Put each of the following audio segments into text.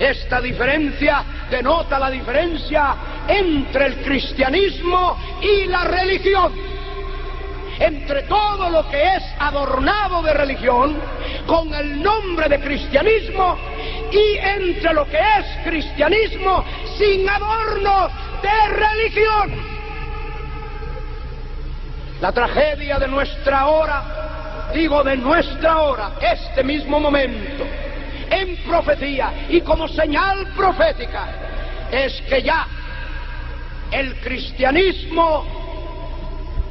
Esta diferencia denota la diferencia entre el cristianismo y la religión. Entre todo lo que es adornado de religión con el nombre de cristianismo y entre lo que es cristianismo sin adornos de religión. La tragedia de nuestra hora, digo de nuestra hora, este mismo momento, en profecía y como señal profética, es que ya el cristianismo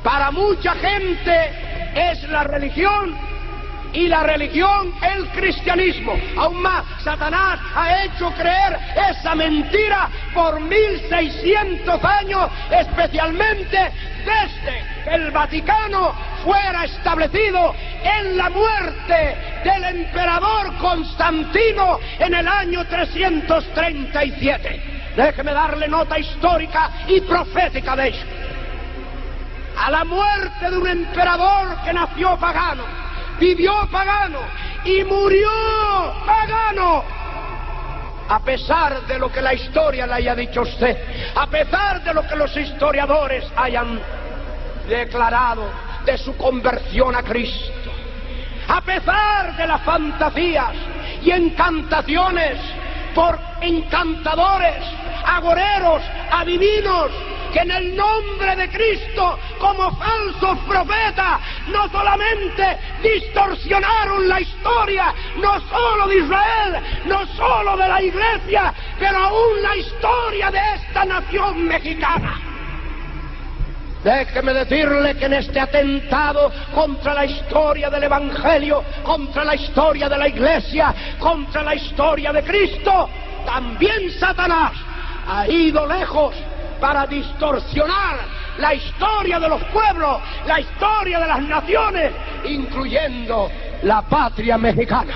para mucha gente es la religión y la religión el cristianismo. Aún más, Satanás ha hecho creer esa mentira por 1600 años, especialmente desde que el Vaticano fuera establecido en la muerte del emperador Constantino en el año 337. Déjeme darle nota histórica y profética de ello. A la muerte de un emperador que nació pagano, vivió pagano y murió pagano, a pesar de lo que la historia le haya dicho a usted, a pesar de lo que los historiadores hayan declarado de su conversión a Cristo, a pesar de las fantasías y encantaciones por encantadores, agoreros, adivinos, que en el nombre de Cristo, como falsos profetas, no solamente distorsionaron la historia, no solo de Israel, no solo de la Iglesia, pero aún la historia de esta nación mexicana. Déjeme decirle que en este atentado contra la historia del Evangelio, contra la historia de la Iglesia, contra la historia de Cristo, también Satanás ha ido lejos para distorsionar la historia de los pueblos, la historia de las naciones, incluyendo la patria mexicana.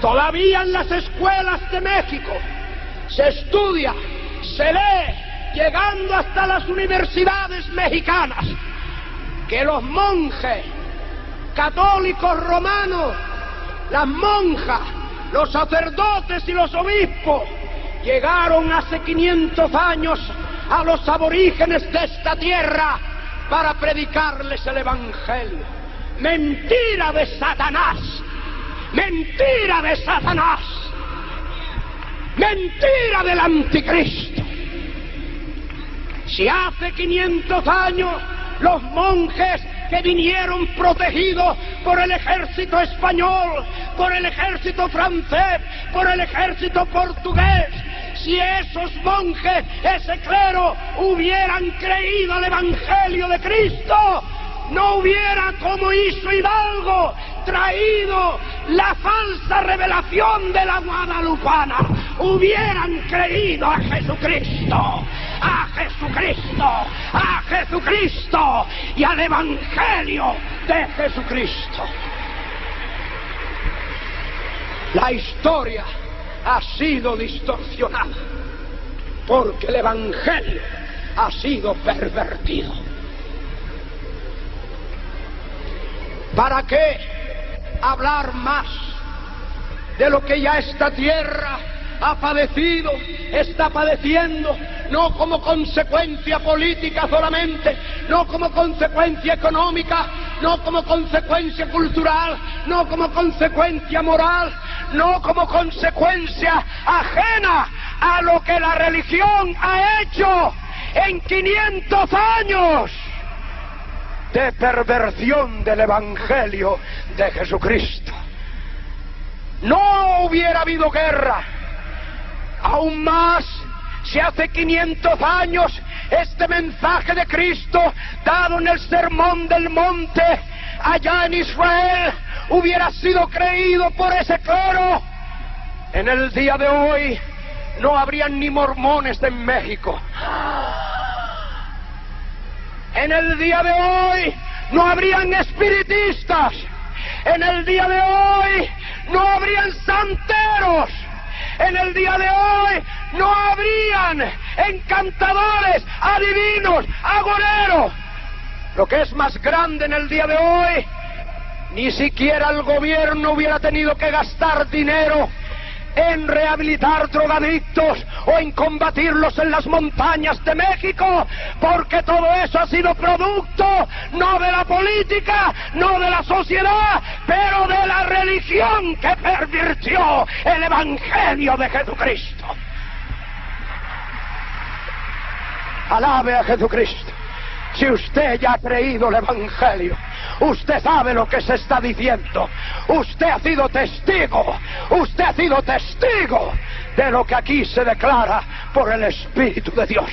Todavía en las escuelas de México se estudia, se lee, llegando hasta las universidades mexicanas, que los monjes católicos romanos, las monjas, los sacerdotes y los obispos llegaron hace 500 años a los aborígenes de esta tierra para predicarles el Evangelio. Mentira de Satanás, mentira de Satanás, mentira del anticristo. Si hace 500 años los monjes que vinieron protegidos por el ejército español, por el ejército francés, por el ejército portugués, si esos monjes, ese clero, hubieran creído el Evangelio de Cristo, no hubiera, como hizo Hidalgo, traído la falsa revelación de la guadalupana. Hubieran creído a Jesucristo, a Jesucristo, a Jesucristo y al Evangelio de Jesucristo. La historia ha sido distorsionada porque el Evangelio ha sido pervertido. ¿Para qué hablar más de lo que ya esta tierra ha padecido, está padeciendo, no como consecuencia política solamente, no como consecuencia económica, no como consecuencia cultural, no como consecuencia moral, no como consecuencia ajena a lo que la religión ha hecho en 500 años de perversión del Evangelio de Jesucristo? No hubiera habido guerra. Aún más, si hace 500 años este mensaje de Cristo, dado en el Sermón del Monte, allá en Israel, hubiera sido creído por ese clero, en el día de hoy no habrían ni mormones en México. En el día de hoy no habrían espiritistas. En el día de hoy no habrían santeros. En el día de hoy no habrían encantadores, adivinos, agoreros. Lo que es más grande en el día de hoy, ni siquiera el gobierno hubiera tenido que gastar dinero en rehabilitar drogadictos o en combatirlos en las montañas de México, porque todo eso ha sido producto no de la política, no de la sociedad, pero de la religión que pervirtió el Evangelio de Jesucristo. Alabe a Jesucristo. Si usted ya ha creído el Evangelio, usted sabe lo que se está diciendo. Usted ha sido testigo de lo que aquí se declara por el Espíritu de Dios.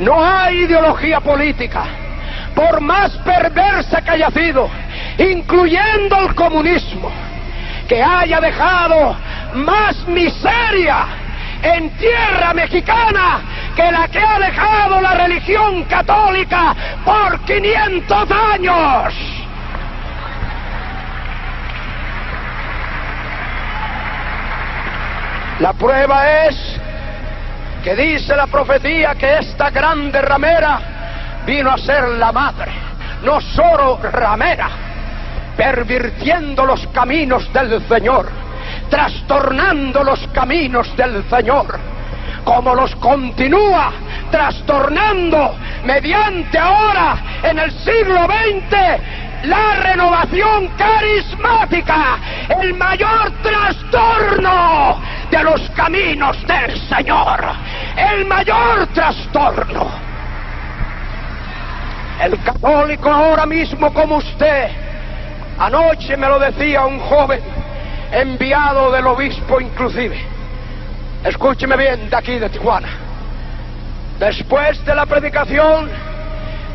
No hay ideología política, por más perversa que haya sido, incluyendo el comunismo, que haya dejado más miseria en tierra mexicana que la que ha dejado la religión católica por 500 años. La prueba es que dice la profecía que esta grande ramera vino a ser la madre, no solo ramera, pervirtiendo los caminos del Señor, trastornando los caminos del Señor, como los continúa trastornando mediante ahora en el siglo XX la renovación carismática, el mayor trastorno de los caminos del Señor, el mayor trastorno. El católico ahora mismo como usted, anoche me lo decía un joven enviado del obispo inclusive, escúcheme bien, de aquí de Tijuana, después de la predicación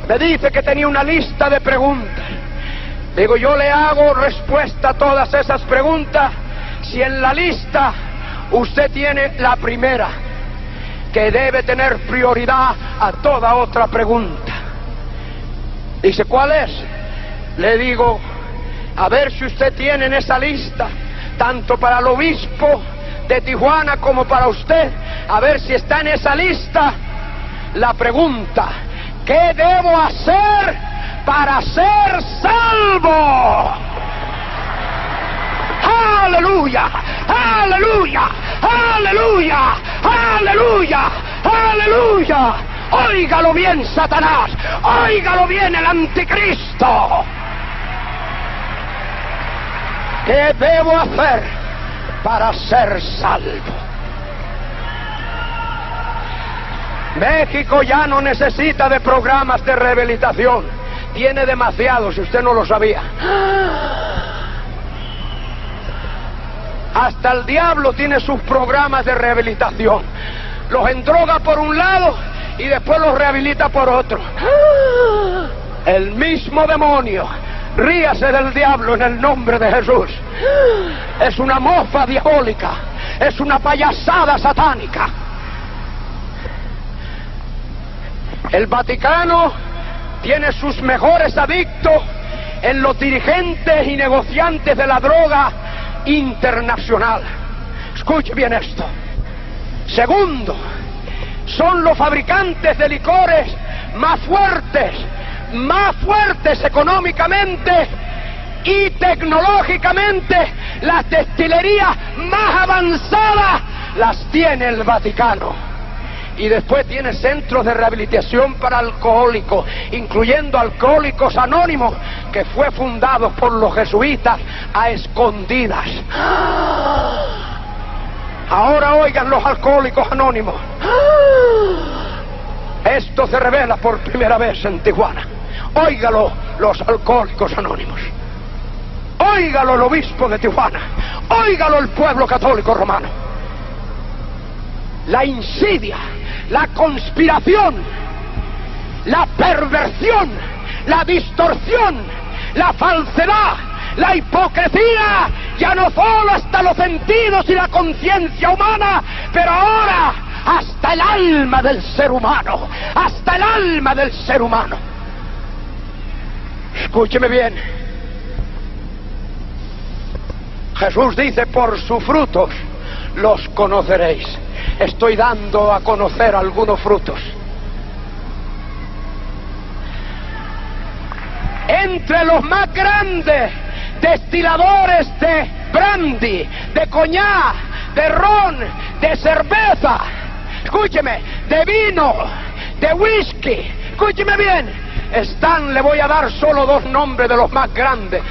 me dice que tenía una lista de preguntas. Digo, yo le hago respuesta a todas esas preguntas si en la lista usted tiene la primera, que debe tener prioridad a toda otra pregunta. Dice, ¿cuál es? Le digo, a ver si usted tiene en esa lista, tanto para el obispo de Tijuana como para usted, a ver si está en esa lista la pregunta, ¿qué debo hacer para ser salvo? ¡Aleluya! ¡Aleluya! ¡Aleluya! ¡Aleluya! ¡Aleluya! Óigalo bien, Satanás, óigalo bien, el anticristo. ¿Qué debo hacer para ser salvo? México ya no necesita de programas de rehabilitación, tiene demasiados, si usted no lo sabía. Hasta el diablo tiene sus programas de rehabilitación, los endroga por un lado y después los rehabilita por otro. El mismo demonio, ríase del diablo en el nombre de Jesús. Es una mofa diabólica, es una payasada satánica. El Vaticano tiene sus mejores adictos en los dirigentes y negociantes de la droga internacional. Escuche bien esto. Segundo, son los fabricantes de licores más fuertes económicamente y tecnológicamente. Las destilerías más avanzadas las tiene el Vaticano. Y después tiene centros de rehabilitación para alcohólicos, incluyendo Alcohólicos Anónimos, que fue fundado por los jesuitas a escondidas. Ahora oigan los Alcohólicos Anónimos. Esto se revela por primera vez en Tijuana. Óigalo los Alcohólicos Anónimos. Óigalo el obispo de Tijuana. Óigalo el pueblo católico romano. La insidia, la conspiración, la perversión, la distorsión, la falsedad, la hipocresía, ya no solo hasta los sentidos y la conciencia humana, pero ahora hasta el alma del ser humano, hasta el alma del ser humano. Escúcheme bien. Jesús dice, por sus frutos los conoceréis. Estoy dando a conocer algunos frutos. Entre los más grandes destiladores de brandy, de coñac, de ron, de cerveza, escúcheme, de vino, de whisky, escúcheme bien, le voy a dar solo dos nombres de los más grandes,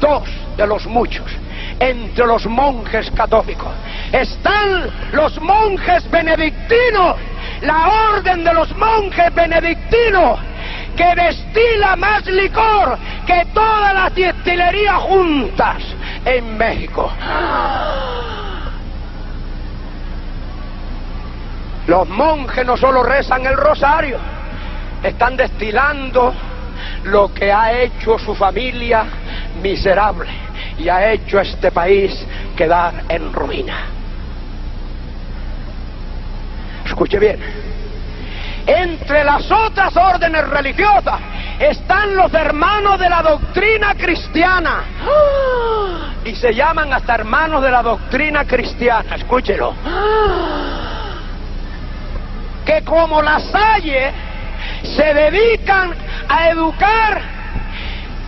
dos de los muchos. Entre los monjes católicos están los monjes benedictinos, la orden de los monjes benedictinos, que destila más licor que todas las destilerías juntas en México. Los monjes no solo rezan el rosario, están destilando lo que ha hecho su familia miserable y ha hecho este país quedar en ruina. Escuche bien, entre las otras órdenes religiosas están los hermanos de la doctrina cristiana, y se llaman hasta hermanos de la doctrina cristiana, escúchelo, que como La Salle se dedican a educar,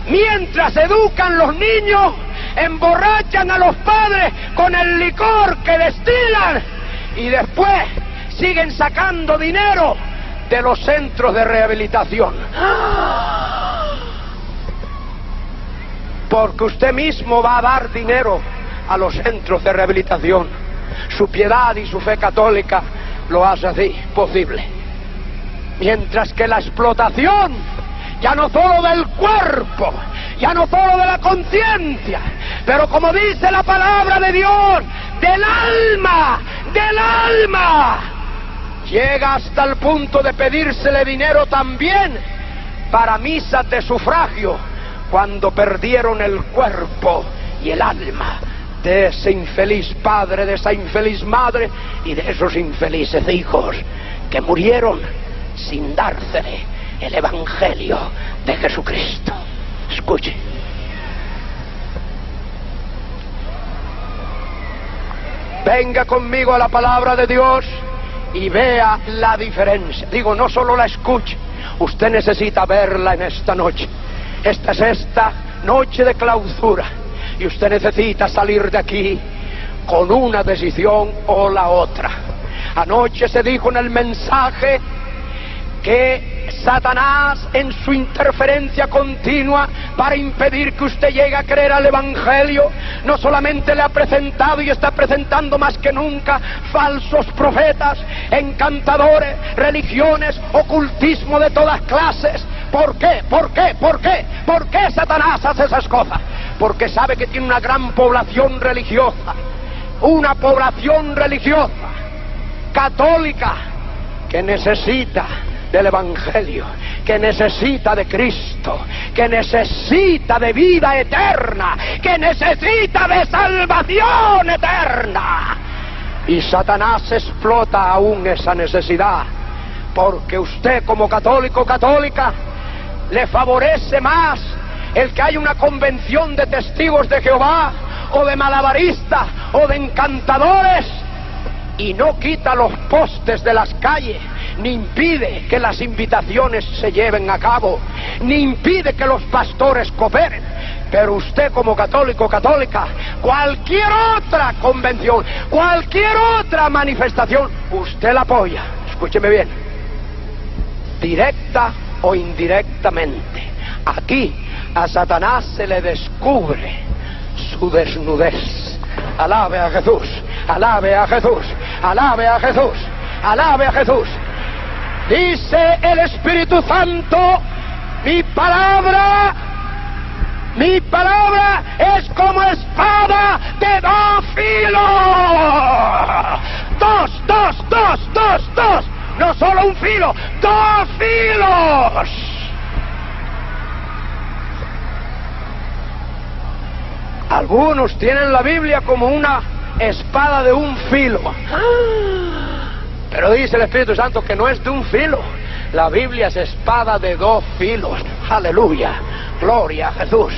mientras educan los niños, emborrachan a los padres con el licor que destilan y después siguen sacando dinero de los centros de rehabilitación. Porque usted mismo va a dar dinero a los centros de rehabilitación. Su piedad y su fe católica lo hace así posible. Mientras que la explotación, ya no solo del cuerpo, ya no solo de la conciencia, pero como dice la palabra de Dios, del alma, llega hasta el punto de pedírsele dinero también para misas de sufragio, cuando perdieron el cuerpo y el alma de ese infeliz padre, de esa infeliz madre y de esos infelices hijos que murieron sin dársele el Evangelio de Jesucristo. Escuche. Venga conmigo a la palabra de Dios y vea la diferencia. Digo, no solo la escuche, usted necesita verla en esta noche. Esta es esta noche de clausura y usted necesita salir de aquí con una decisión o la otra. Anoche se dijo en el mensaje que Satanás, en su interferencia continua para impedir que usted llegue a creer al Evangelio, no solamente le ha presentado y está presentando más que nunca falsos profetas, encantadores, religiones, ocultismo de todas clases. ¿Por qué? ¿Por qué? ¿Por qué? ¿Por qué Satanás hace esas cosas? Porque sabe que tiene una gran población religiosa, una población religiosa católica que necesita del Evangelio, que necesita de Cristo, que necesita de vida eterna, que necesita de salvación eterna. Y Satanás explota aún esa necesidad, porque usted como católico o católica le favorece más el que haya una convención de testigos de Jehová o de malabaristas o de encantadores, y no quita los postes de las calles, ni impide que las invitaciones se lleven a cabo, ni impide que los pastores cooperen. Pero usted como católico o católica, cualquier otra convención, cualquier otra manifestación, usted la apoya. Escúcheme bien, directa o indirectamente. Aquí a Satanás se le descubre su desnudez. Alabe a Jesús, alabe a Jesús, alabe a Jesús, alabe a Jesús. Dice el Espíritu Santo, mi palabra es como espada de dos filos. Dos. No solo un filo, dos filos. Algunos tienen la Biblia como una espada de un filo. Pero dice el Espíritu Santo que no es de un filo. La Biblia es espada de dos filos. Aleluya. Gloria a Jesús.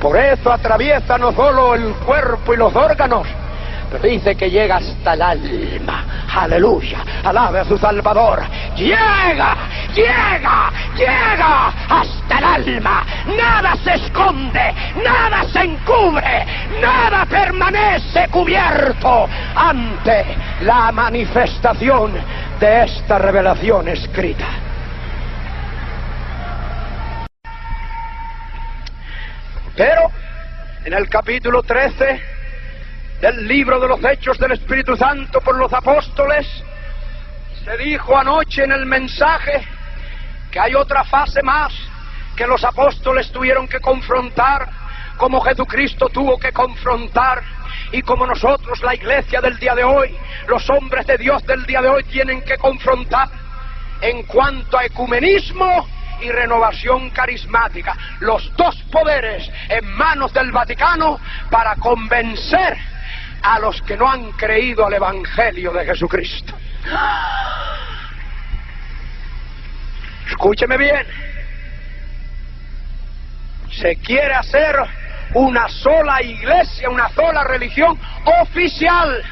Por eso atraviesa no solo el cuerpo y los órganos, pero dice que llega hasta el alma. Aleluya. Alabe a su Salvador. Llega llega hasta el alma. Nada se esconde, nada se encubre, nada permanece cubierto ante la manifestación de esta revelación escrita. Pero en el capítulo 13 del libro de los Hechos del Espíritu Santo por los apóstoles, se dijo anoche en el mensaje que hay otra fase más que los apóstoles tuvieron que confrontar, como Jesucristo tuvo que confrontar, y como nosotros, la iglesia del día de hoy, los hombres de Dios del día de hoy, tienen que confrontar en cuanto a ecumenismo y renovación carismática, los dos poderes en manos del Vaticano para convencer a los que no han creído al Evangelio de Jesucristo. Escúcheme bien. Se quiere hacer una sola iglesia, una sola religión oficial,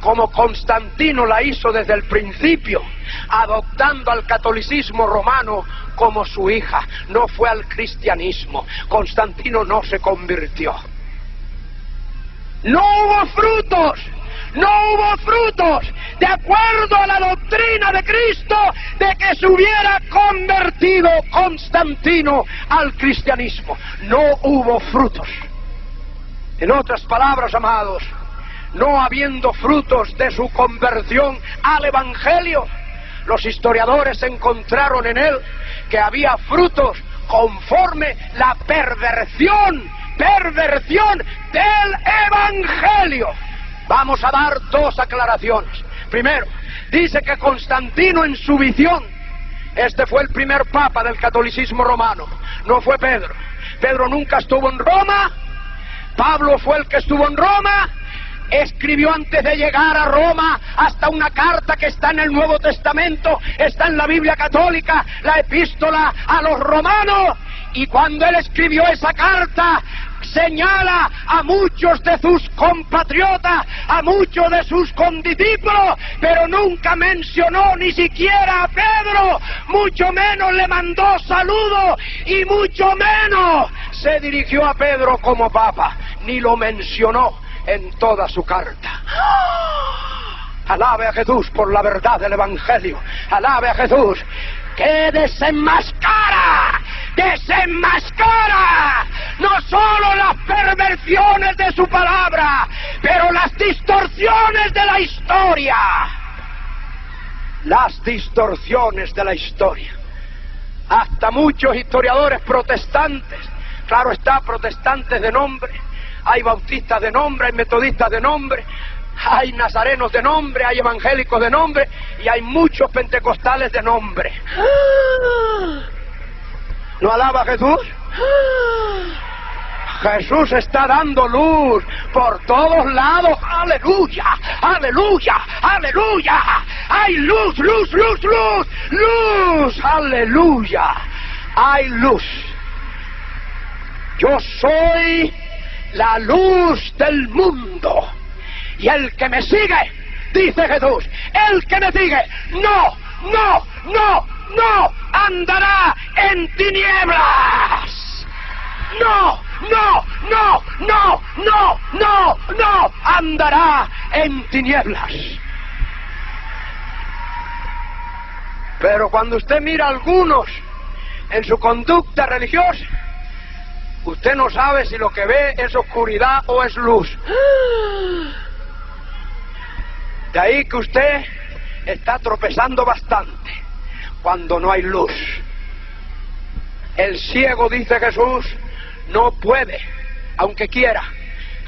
como Constantino la hizo desde el principio, adoptando al catolicismo romano como su hija. No fue al cristianismo. Constantino no se convirtió. No hubo frutos, de acuerdo a la doctrina de Cristo, de que se hubiera convertido Constantino al cristianismo. No hubo frutos. En otras palabras, amados, no habiendo frutos de su conversión al Evangelio, los historiadores encontraron en él que había frutos conforme la perversión del Evangelio. Vamos a dar dos aclaraciones. Primero, dice que Constantino en su visión, este fue el primer papa del catolicismo romano, no fue Pedro. Pedro nunca estuvo en Roma, Pablo fue el que estuvo en Roma, escribió antes de llegar a Roma hasta una carta que está en el Nuevo Testamento, está en la Biblia católica, la epístola a los romanos, y cuando él escribió esa carta, señala a muchos de sus compatriotas, a muchos de sus condiscípulos, pero nunca mencionó ni siquiera a Pedro, mucho menos le mandó saludos y mucho menos se dirigió a Pedro como papa, ni lo mencionó en toda su carta. Alabe a Jesús por la verdad del Evangelio, alabe a Jesús que desenmascara no solo las perversiones de su palabra, pero las distorsiones de la historia. Las distorsiones de la historia. Hasta muchos historiadores protestantes, claro está, protestantes de nombre, hay bautistas de nombre, hay metodistas de nombre, hay nazarenos de nombre, hay evangélicos de nombre y hay muchos pentecostales de nombre. ¿No alaba a Jesús? Jesús está dando luz por todos lados. ¡Aleluya! ¡Aleluya! ¡Aleluya! ¡Hay luz, luz, luz, luz! ¡Luz! ¡Aleluya! ¡Hay luz! Yo soy la luz del mundo. Y el que me sigue, dice Jesús, el que me sigue, no andará en tinieblas. No andará en tinieblas. Pero cuando usted mira a algunos en su conducta religiosa, usted no sabe si lo que ve es oscuridad o es luz. De ahí que usted está tropezando bastante cuando no hay luz. El ciego, dice Jesús, no puede, aunque quiera.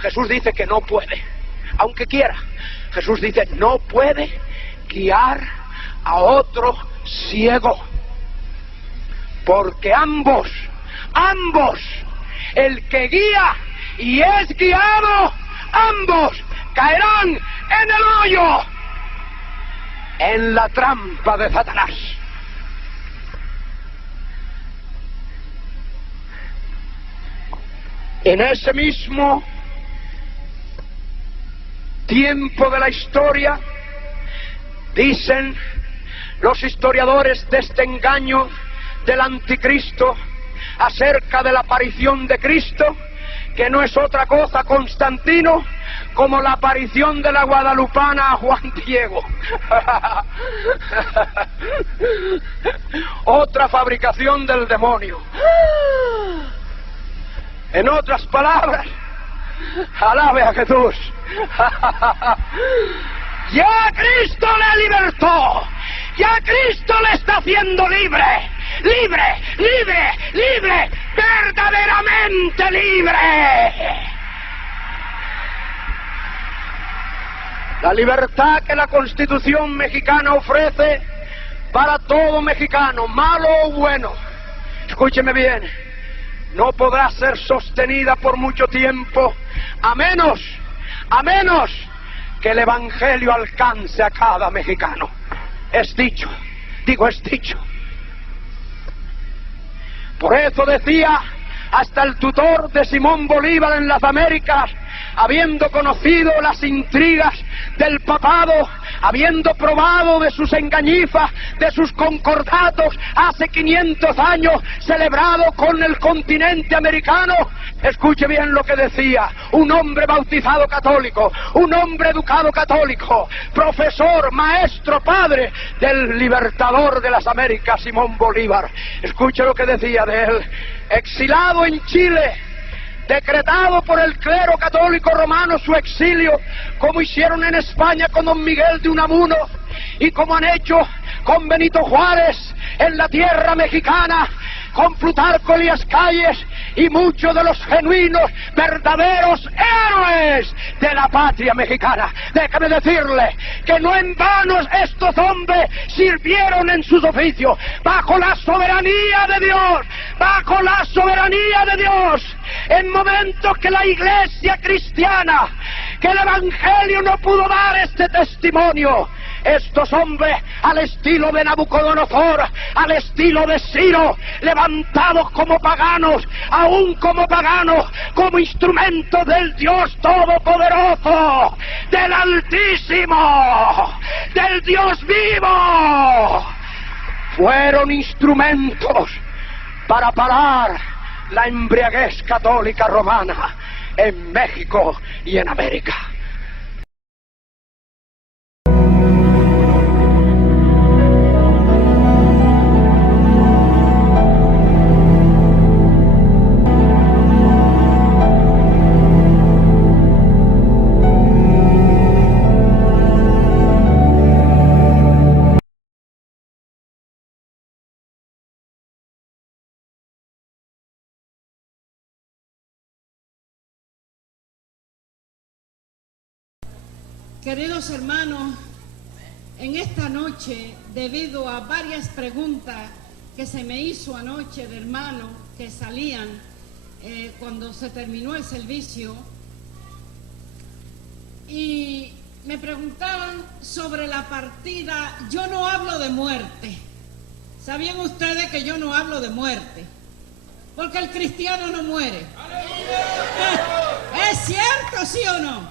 Jesús dice que no puede, aunque quiera. Jesús dice, no puede guiar a otro ciego. Porque ambos, el que guía y es guiado, ambos caerán en el hoyo, en la trampa de Satanás. En ese mismo tiempo de la historia, dicen los historiadores de este engaño del anticristo acerca de la aparición de Cristo, que no es otra cosa, Constantino, como la aparición de la guadalupana a Juan Diego. Otra fabricación del demonio. En otras palabras, alabe a Jesús. Ya Cristo le libertó, ya Cristo le está haciendo libre, libre, libre, libre, verdaderamente libre. La libertad que la Constitución mexicana ofrece para todo mexicano, malo o bueno, escúcheme bien, no podrá ser sostenida por mucho tiempo, a menos que el Evangelio alcance a cada mexicano. Es dicho, es dicho. Por eso decía hasta el tutor de Simón Bolívar en las Américas, habiendo conocido las intrigas del papado, habiendo probado de sus engañifas, de sus concordatos hace 500 años, celebrado con el continente americano, escuche bien lo que decía, un hombre bautizado católico, un hombre educado católico, profesor, maestro, padre del libertador de las Américas, Simón Bolívar. Escuche lo que decía de él, exilado en Chile, decretado por el clero católico romano su exilio, como hicieron en España con don Miguel de Unamuno y como han hecho con Benito Juárez en la tierra mexicana, con Plutarco Elías Calles y muchos de los genuinos, verdaderos héroes de la patria mexicana. Déjame decirle que no en vano estos hombres sirvieron en sus oficios, bajo la soberanía de Dios, bajo la soberanía de Dios, en momentos que la iglesia cristiana, que el evangelio no pudo dar este testimonio. Estos hombres, al estilo de Nabucodonosor, al estilo de Ciro, levantados como paganos, aún como paganos, como instrumentos del Dios Todopoderoso, del Altísimo, del Dios vivo, fueron instrumentos para parar la embriaguez católica romana en México y en América. Queridos hermanos, en esta noche, debido a varias preguntas que se me hizo anoche de hermanos que salían cuando se terminó el servicio, y me preguntaban sobre la partida, yo no hablo de muerte. ¿Sabían ustedes que yo no hablo de muerte? Porque el cristiano no muere. ¿Es cierto, sí o no?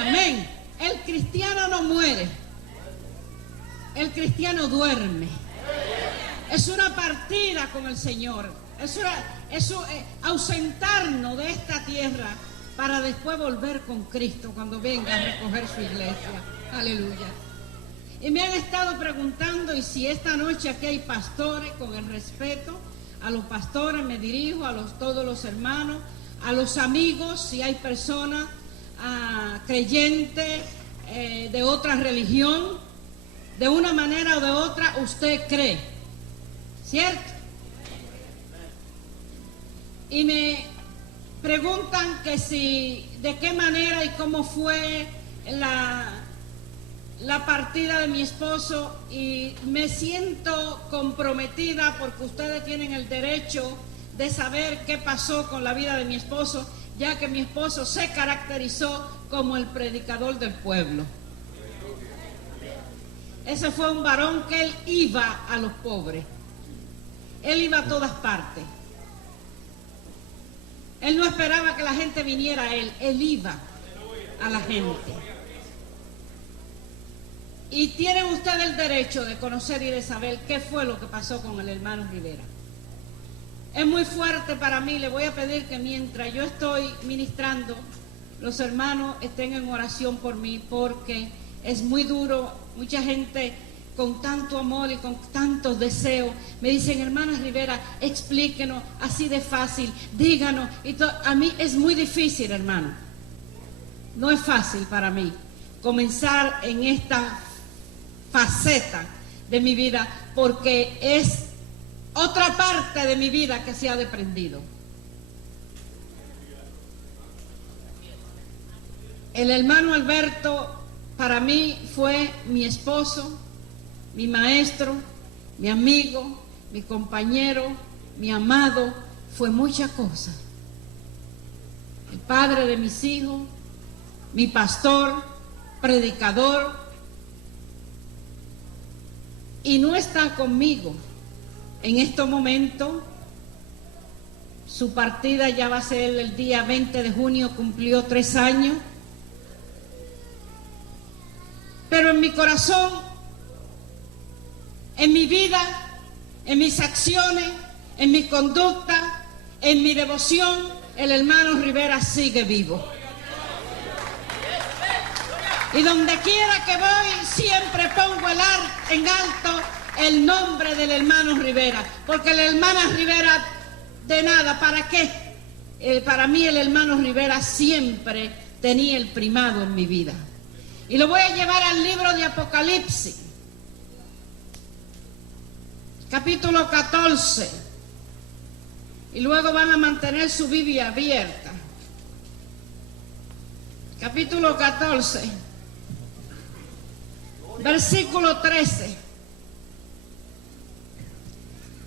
Amén. El cristiano no muere, el cristiano duerme. Es una partida con el Señor, es ausentarnos de esta tierra para después volver con Cristo cuando venga a recoger su iglesia. Aleluya. Y me han estado preguntando, y si esta noche aquí hay pastores, con el respeto a los pastores me dirijo, a todos los hermanos, a los amigos, si hay personas creyente de otra religión, de una manera o de otra usted cree, ¿cierto? Y me preguntan que si, de qué manera y cómo fue la partida de mi esposo, y me siento comprometida porque ustedes tienen el derecho de saber qué pasó con la vida de mi esposo, ya que mi esposo se caracterizó como el predicador del pueblo. Ese fue un varón que él iba a los pobres, él iba a todas partes, él no esperaba que la gente viniera a él, él iba a la gente. Y tienen ustedes el derecho de conocer y de saber qué fue lo que pasó con el hermano Rivera. Es muy fuerte para mí. Le voy a pedir que mientras yo estoy ministrando, los hermanos estén en oración por mí, porque es muy duro. Mucha gente con tanto amor y con tantos deseos me dicen: hermana Rivera, explíquenos así de fácil, díganos. A mí es muy difícil, hermano. No es fácil para mí comenzar en esta faceta de mi vida, porque es otra parte de mi vida que se ha desprendido. El hermano Alberto para mí fue mi esposo, mi maestro, mi amigo, mi compañero, mi amado, fue muchas cosas. El padre de mis hijos, mi pastor, predicador, y no está conmigo en estos momentos. Su partida ya va a ser el día 20 de junio, cumplió 3 años. Pero en mi corazón, en mi vida, en mis acciones, en mi conducta, en mi devoción, el hermano Rivera sigue vivo. Y donde quiera que voy, siempre pongo en alto el nombre del hermano Rivera, porque la hermana Rivera, de nada, ¿para qué? Para mí el hermano Rivera siempre tenía el primado en mi vida. Y lo voy a llevar al libro de Apocalipsis, capítulo 14, y luego van a mantener su Biblia abierta. Capítulo 14, versículo 13.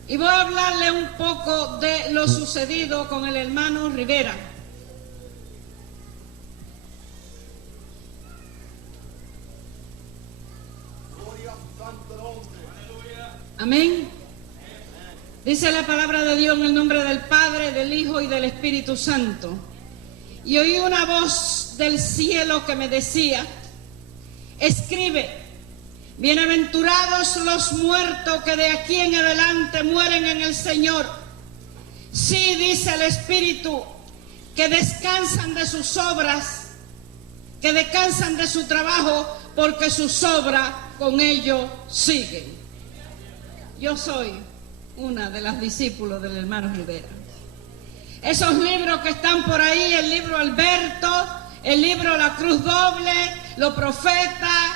Y voy a hablarle un poco de lo sucedido con el hermano Rivera. Amén. Dice la palabra de Dios en el nombre del Padre, del Hijo y del Espíritu Santo. Y oí una voz del cielo que me decía: escribe, bienaventurados los muertos que de aquí en adelante mueren en el Señor. Sí, dice el Espíritu, que descansan de sus obras, que descansan de su trabajo, porque sus obras con ellos siguen. Yo soy una de las discípulos del hermano Rivera. Esos libros que están por ahí, el libro Alberto, el libro La Cruz Doble, Los Profetas,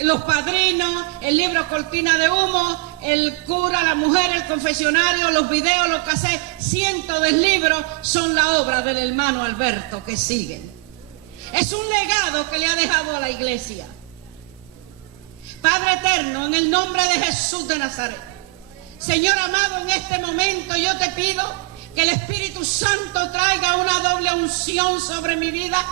Los Padrinos, el libro Cortina de Humo, el cura, la mujer, el confesionario, los videos, los cassettes, cientos de libros son la obra del hermano Alberto que siguen. Es un legado que le ha dejado a la iglesia. Padre eterno, en el nombre de Jesús de Nazaret, Señor amado, en este momento yo te pido que el Espíritu Santo traiga una doble unción sobre mi vida.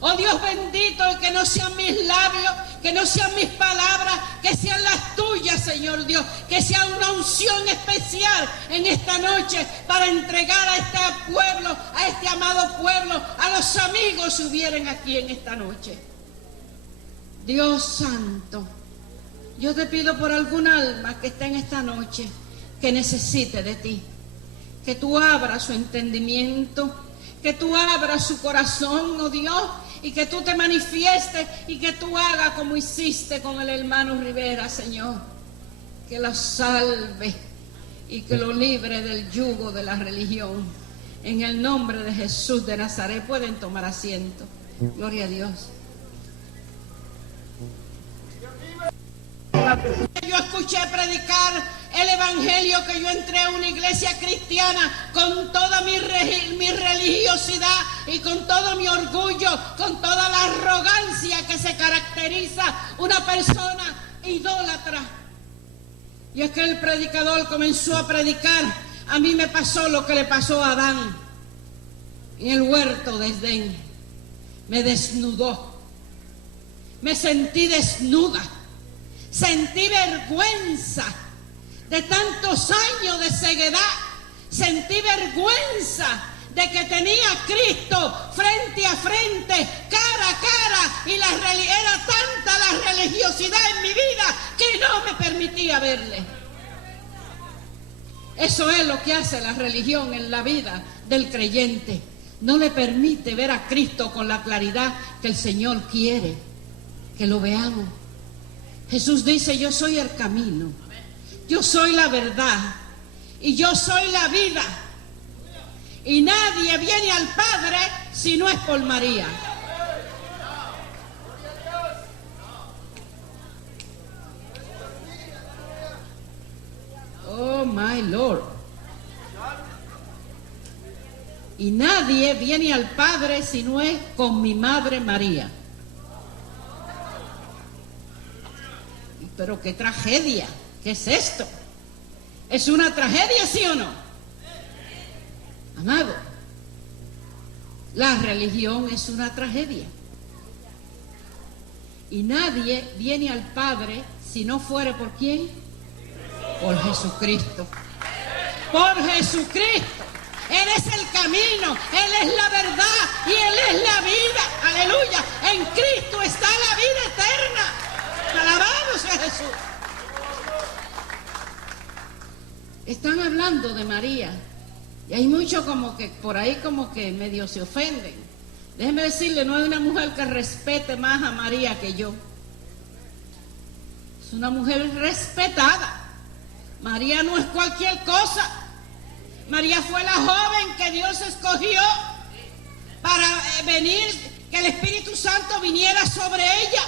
Oh Dios bendito, y que no sean mis labios, que no sean mis palabras, que sean las tuyas, Señor Dios, que sea una unción especial en esta noche para entregar a este pueblo, a este amado pueblo, a los amigos que hubieren aquí en esta noche. Dios santo, yo te pido por algún alma que está en esta noche, que necesite de ti, que tú abras su entendimiento, que tú abras su corazón, oh Dios, y que tú te manifiestes y que tú hagas como hiciste con el hermano Rivera, Señor, que lo salve y que lo libre del yugo de la religión. En el nombre de Jesús de Nazaret. Pueden tomar asiento. Gloria a Dios. Yo escuché predicar el evangelio, que yo entré a una iglesia cristiana con toda mi religiosidad y con todo mi orgullo, con toda la arrogancia que se caracteriza una persona idólatra. Y es que el predicador comenzó a predicar. A mí me pasó lo que le pasó a Adán en el huerto de Edén. Me desnudó. Me sentí desnuda. Sentí vergüenza de tantos años de ceguedad. Sentí vergüenza de que tenía a Cristo frente a frente, cara a cara, y era tanta la religiosidad en mi vida que no me permitía verle. Eso es lo que hace la religión en la vida del creyente. No le permite ver a Cristo con la claridad que el Señor quiere que lo veamos. Jesús dice: yo soy el camino, yo soy la verdad y yo soy la vida. Y nadie viene al Padre si no es por María. Oh, my Lord. Y nadie viene al Padre si no es con mi madre María. Pero qué tragedia, ¿qué es esto? ¿Es una tragedia, sí o no? Amado, la religión es una tragedia. Y nadie viene al Padre si no fuere ¿por quién? Por Jesucristo. Por Jesucristo. Él es el camino, Él es la verdad y Él es la vida. Aleluya. En Cristo está la vida eterna. Alabado sea Jesús. Están hablando de María y hay muchos como que por ahí como que medio se ofenden. Déjeme decirle, no hay una mujer que respete más a María que yo. Es una mujer respetada. María no es cualquier cosa. María fue la joven que Dios escogió para venir, que el Espíritu Santo viniera sobre ella.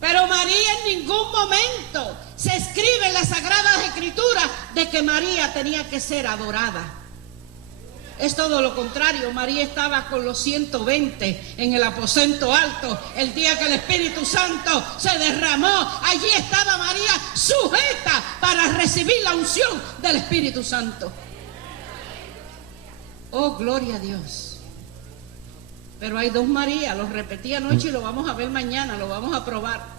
Pero María en ningún momento se escribe en las Sagradas Escrituras de que María tenía que ser adorada. Es todo lo contrario. María estaba con los 120 en el aposento alto el día que el Espíritu Santo se derramó. Allí estaba María sujeta para recibir la unción del Espíritu Santo. Oh, gloria a Dios. Pero hay dos Marías, lo repetí anoche y lo vamos a ver mañana, lo vamos a probar.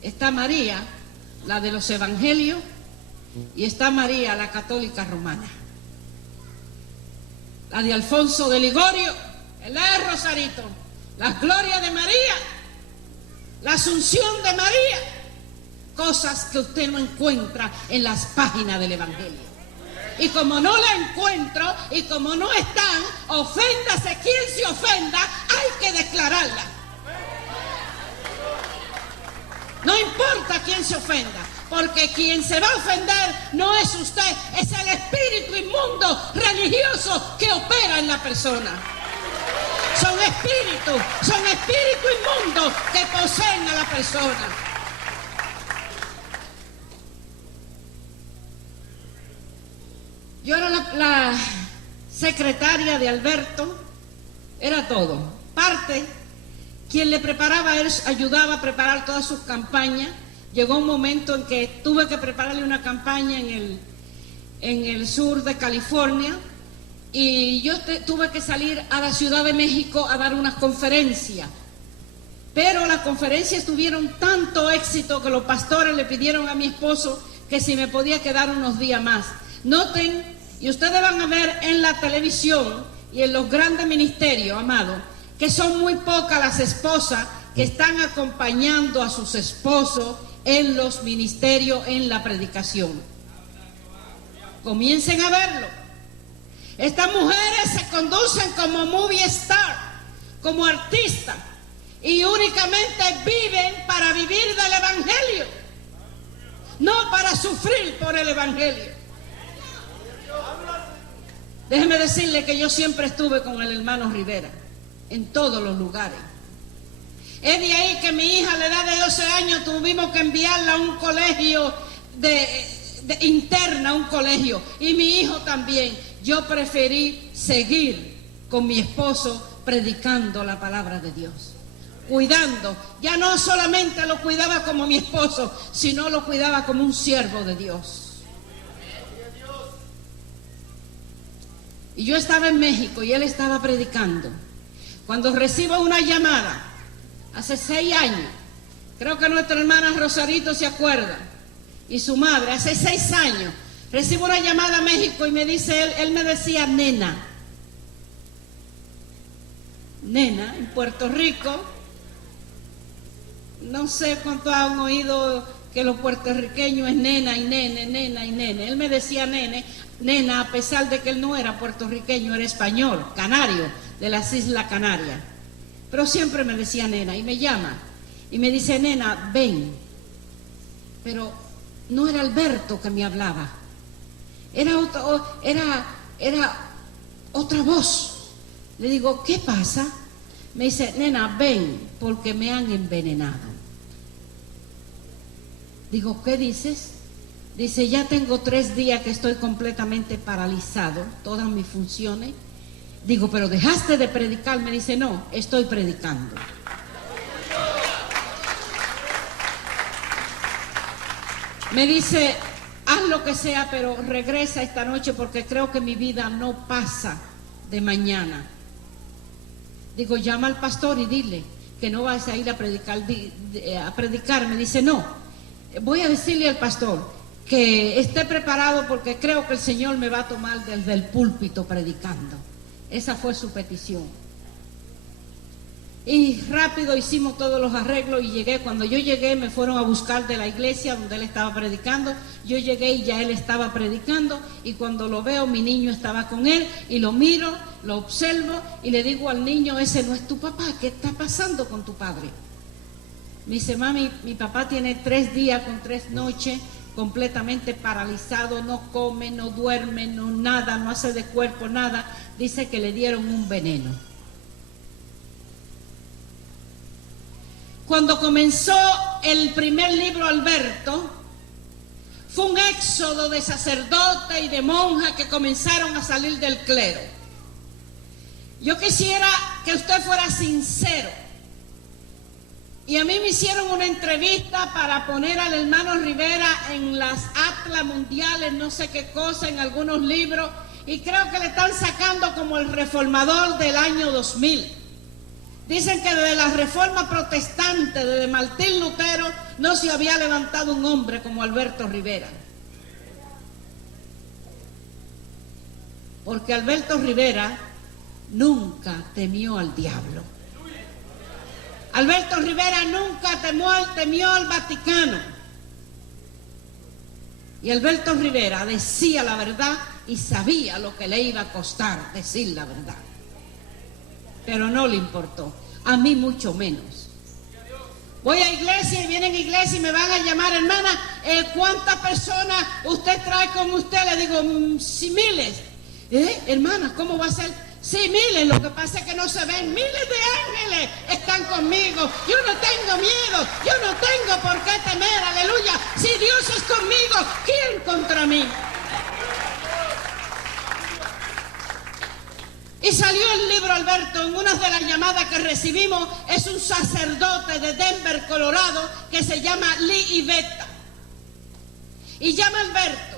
Está María, la de los evangelios, y está María, la católica romana. La de Alfonso de Ligorio, el Rosarito, las glorias de María, la asunción de María, cosas que usted no encuentra en las páginas del Evangelio. Y como no la encuentro y como no están, oféndase quien se ofenda, hay que declararla. No importa quién se ofenda, porque quien se va a ofender no es usted, es el espíritu inmundo religioso que opera en la persona. Son espíritus inmundos que poseen a la persona. Yo era la secretaria de Alberto, era todo. Parte, quien le preparaba, él ayudaba a preparar todas sus campañas. Llegó un momento en que tuve que prepararle una campaña en el sur de California y yo tuve que salir a la Ciudad de México a dar unas conferencias. Pero las conferencias tuvieron tanto éxito que los pastores le pidieron a mi esposo que si me podía quedar unos días más. Noten, y ustedes van a ver en la televisión y en los grandes ministerios, amados, que son muy pocas las esposas que están acompañando a sus esposos en los ministerios, en la predicación. Comiencen a verlo. Estas mujeres se conducen como movie star, como artistas, y únicamente viven para vivir del Evangelio, no para sufrir por el Evangelio. Déjeme decirle que yo siempre estuve con el hermano Rivera, en todos los lugares. Es de ahí que mi hija a la edad de 12 años tuvimos que enviarla a un colegio interna, a un colegio. Y mi hijo también. Yo preferí seguir con mi esposo predicando la palabra de Dios. Cuidando. Ya no solamente lo cuidaba como mi esposo, sino lo cuidaba como un siervo de Dios. Y yo estaba en México y él estaba predicando. Cuando recibo una llamada, hace 6 años, creo que nuestra hermana Rosarito se acuerda, y su madre, hace 6 años, Recibo una llamada a México y me dice él me decía nena. Nena, en Puerto Rico, no sé cuánto han oído que los puertorriqueños es nena y nene, nena y nene. Él me decía nena, a pesar de que él no era puertorriqueño, era español, canario, de las Islas Canarias. Pero siempre me decía nena, y me llama y me dice, nena, ven. Pero no era Alberto que me hablaba, era otra voz. Le digo, ¿qué pasa? Me dice, nena, ven, porque me han envenenado. Digo, ¿qué dices? Dice, ya tengo 3 días que estoy completamente paralizado, todas mis funciones. Digo, ¿pero dejaste de predicar? Me dice, no, estoy predicando. Me dice, haz lo que sea, pero regresa esta noche porque creo que mi vida no pasa de mañana. Digo, llama al pastor y dile que no vas a ir a predicar. Me dice, no, voy a decirle al pastor que esté preparado porque creo que el Señor me va a tomar desde el púlpito predicando. Esa fue su petición. Y rápido hicimos todos los arreglos y llegué. Cuando yo llegué me fueron a buscar de la iglesia donde él estaba predicando. Yo llegué y ya él estaba predicando, y cuando lo veo mi niño estaba con él y lo miro, lo observo y le digo al niño, ese no es tu papá, ¿qué está pasando con tu padre? Me dice, mami, mi papá tiene 3 días con 3 noches completamente paralizado, no come, no duerme, no nada, no hace de cuerpo nada. Dice que le dieron un veneno. Cuando comenzó el primer libro, Alberto, fue un éxodo de sacerdotes y de monjas que comenzaron a salir del clero. Yo quisiera que usted fuera sincero. Y a mí me hicieron una entrevista para poner al hermano Rivera en las atlas mundiales, no sé qué cosa, en algunos libros, y creo que le están sacando como el reformador del año 2000. Dicen que desde la reforma protestante, desde Martín Lutero, no se había levantado un hombre como Alberto Rivera. Porque Alberto Rivera nunca temió al diablo. Alberto Rivera nunca temió al Vaticano. Y Alberto Rivera decía la verdad y sabía lo que le iba a costar decir la verdad. Pero no le importó, a mí mucho menos. Voy a iglesia y vienen a iglesia y me van a llamar, hermana, ¿cuántas personas usted trae con usted? Le digo, sí, miles. Hermana, ¿cómo va a ser? Sí, miles, lo que pasa es que no se ven. Miles de ángeles están conmigo. Yo no tengo miedo, yo no tengo por qué temer, aleluya. Si Dios es conmigo, ¿quién contra mí? Y salió el libro, Alberto. En una de las llamadas que recibimos es un sacerdote de Denver, Colorado, que se llama Lee Ivetta. Y llama a Alberto.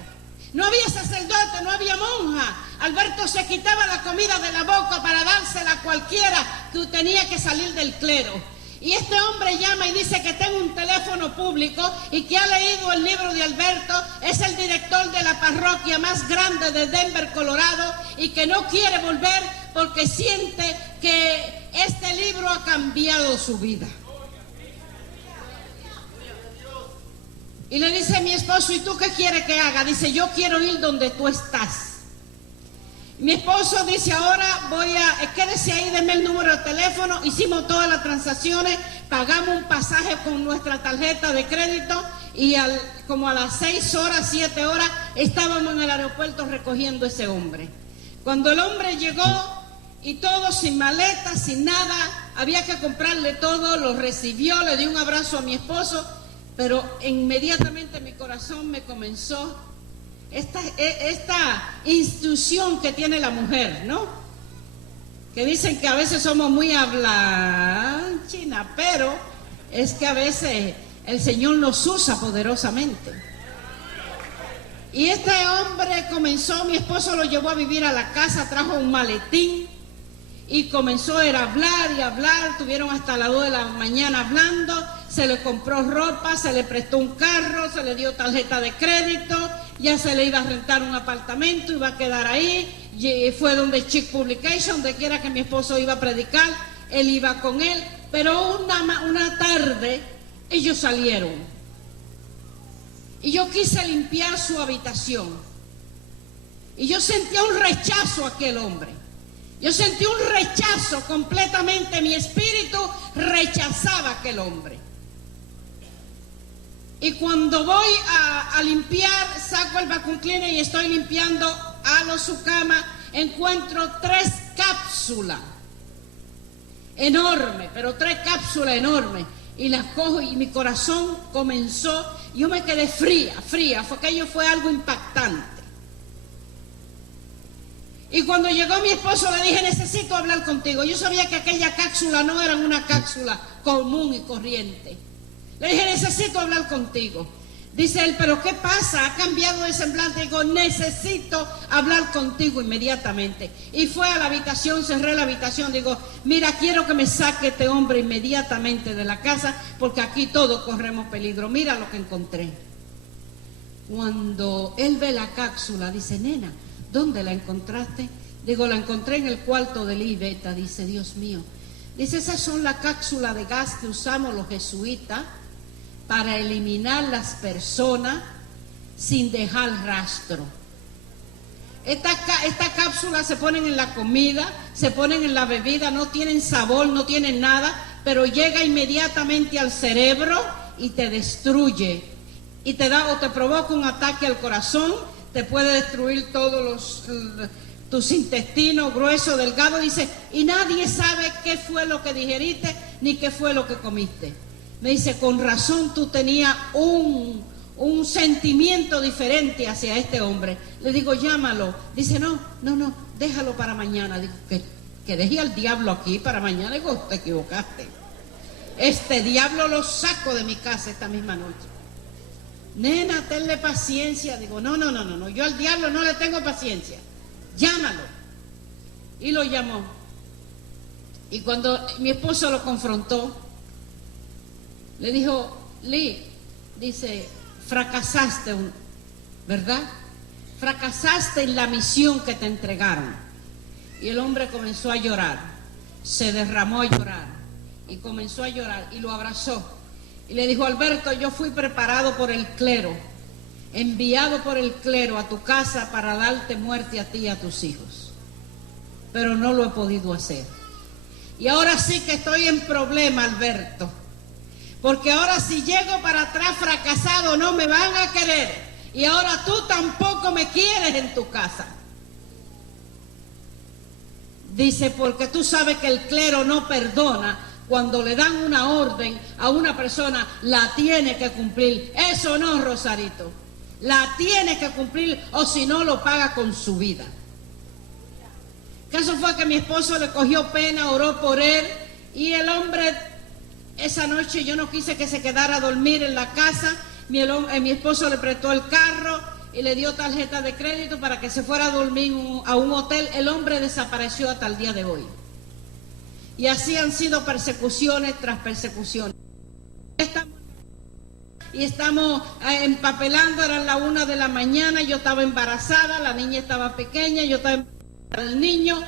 No había sacerdote, no había monja. Alberto se quitaba la comida de la boca para dársela a cualquiera que tenía que salir del clero. Y este hombre llama y dice que tengo un teléfono público y que ha leído el libro de Alberto, es el director de la parroquia más grande de Denver, Colorado, y que no quiere volver porque siente que este libro ha cambiado su vida. Y le dice a mi esposo, ¿y tú qué quieres que haga? Dice, yo quiero ir donde tú estás. Mi esposo dice, ahora quédese ahí, denme el número de teléfono. Hicimos todas las transacciones, pagamos un pasaje con nuestra tarjeta de crédito y como a las 6 horas, 7 horas, estábamos en el aeropuerto recogiendo ese hombre. Cuando el hombre llegó y todo sin maleta, sin nada, había que comprarle todo, lo recibió, le dio un abrazo a mi esposo, pero inmediatamente mi corazón me comenzó esta instrucción que tiene la mujer, ¿no? Que dicen que a veces somos muy hablanchina, pero es que a veces el Señor nos usa poderosamente. Y este hombre comenzó, mi esposo lo llevó a vivir a la casa, trajo un maletín y comenzó a hablar y hablar, tuvieron hasta las 2 de la mañana hablando, se le compró ropa, se le prestó un carro, se le dio tarjeta de crédito, ya se le iba a rentar un apartamento, iba a quedar ahí, y fue donde Chick Publication, donde quiera que mi esposo iba a predicar, él iba con él, pero una tarde ellos salieron y yo quise limpiar su habitación y yo sentía un rechazo a aquel hombre. Yo sentí un rechazo completamente, mi espíritu rechazaba a aquel hombre. Y cuando voy a limpiar, saco el vacuum cleaner y estoy limpiando, halo su cama, encuentro 3 cápsulas enormes, pero 3 cápsulas enormes, y las cojo y mi corazón comenzó, yo me quedé fría, porque aquello fue algo impactante. Y cuando llegó mi esposo le dije, necesito hablar contigo. Yo sabía que aquella cápsula no era una cápsula común y corriente. Le dije, necesito hablar contigo. Dice él, pero ¿qué pasa? ¿Ha cambiado de semblante? Digo, necesito hablar contigo inmediatamente. Y fue a la habitación, cerré la habitación, digo, mira, quiero que me saque este hombre inmediatamente de la casa, porque aquí todos corremos peligro. Mira lo que encontré. Cuando él ve la cápsula, dice, nena, ¿dónde la encontraste? Digo, la encontré en el cuarto de Libeta. Dice, Dios mío. Dice, esas son las cápsulas de gas que usamos los jesuitas para eliminar las personas sin dejar rastro. Estas cápsulas se ponen en la comida, se ponen en la bebida, no tienen sabor, no tienen nada, pero llega inmediatamente al cerebro y te destruye. Y te da o te provoca un ataque al corazón, te puede destruir todos tus intestinos, grueso, delgado, dice, y nadie sabe qué fue lo que digeriste, ni qué fue lo que comiste. Me dice, con razón tú tenías un sentimiento diferente hacia este hombre. Le digo, llámalo. Dice, no, déjalo para mañana. Digo, que deje al diablo aquí para mañana. Digo, te equivocaste. Este diablo lo saco de mi casa esta misma noche. Nena, tenle paciencia. Digo, no, yo al diablo no le tengo paciencia. Llámalo. Y lo llamó. Y cuando mi esposo lo confrontó, le dijo, Lee, dice, fracasaste, ¿verdad? Fracasaste en la misión que te entregaron. Y el hombre comenzó a llorar, se derramó a llorar y comenzó a llorar y lo abrazó. Y le dijo, Alberto, yo fui preparado por el clero, enviado por el clero a tu casa para darte muerte a ti y a tus hijos. Pero no lo he podido hacer. Y ahora sí que estoy en problema, Alberto. Porque ahora si llego para atrás fracasado no me van a querer. Y ahora tú tampoco me quieres en tu casa. Dice, porque tú sabes que el clero no perdona. Cuando le dan una orden a una persona, la tiene que cumplir. Eso no, Rosarito. La tiene que cumplir o si no lo paga con su vida. El caso fue que mi esposo le cogió pena, oró por él y el hombre... Esa noche yo no quise que se quedara a dormir en la casa. Mi esposo le prestó el carro y le dio tarjeta de crédito para que se fuera a dormir a un hotel. El hombre desapareció hasta el día de hoy. Y así han sido persecuciones tras persecuciones. Estamos empapelando, eran las 1 de la mañana, yo estaba embarazada, la niña estaba pequeña, yo estaba embarazada del niño.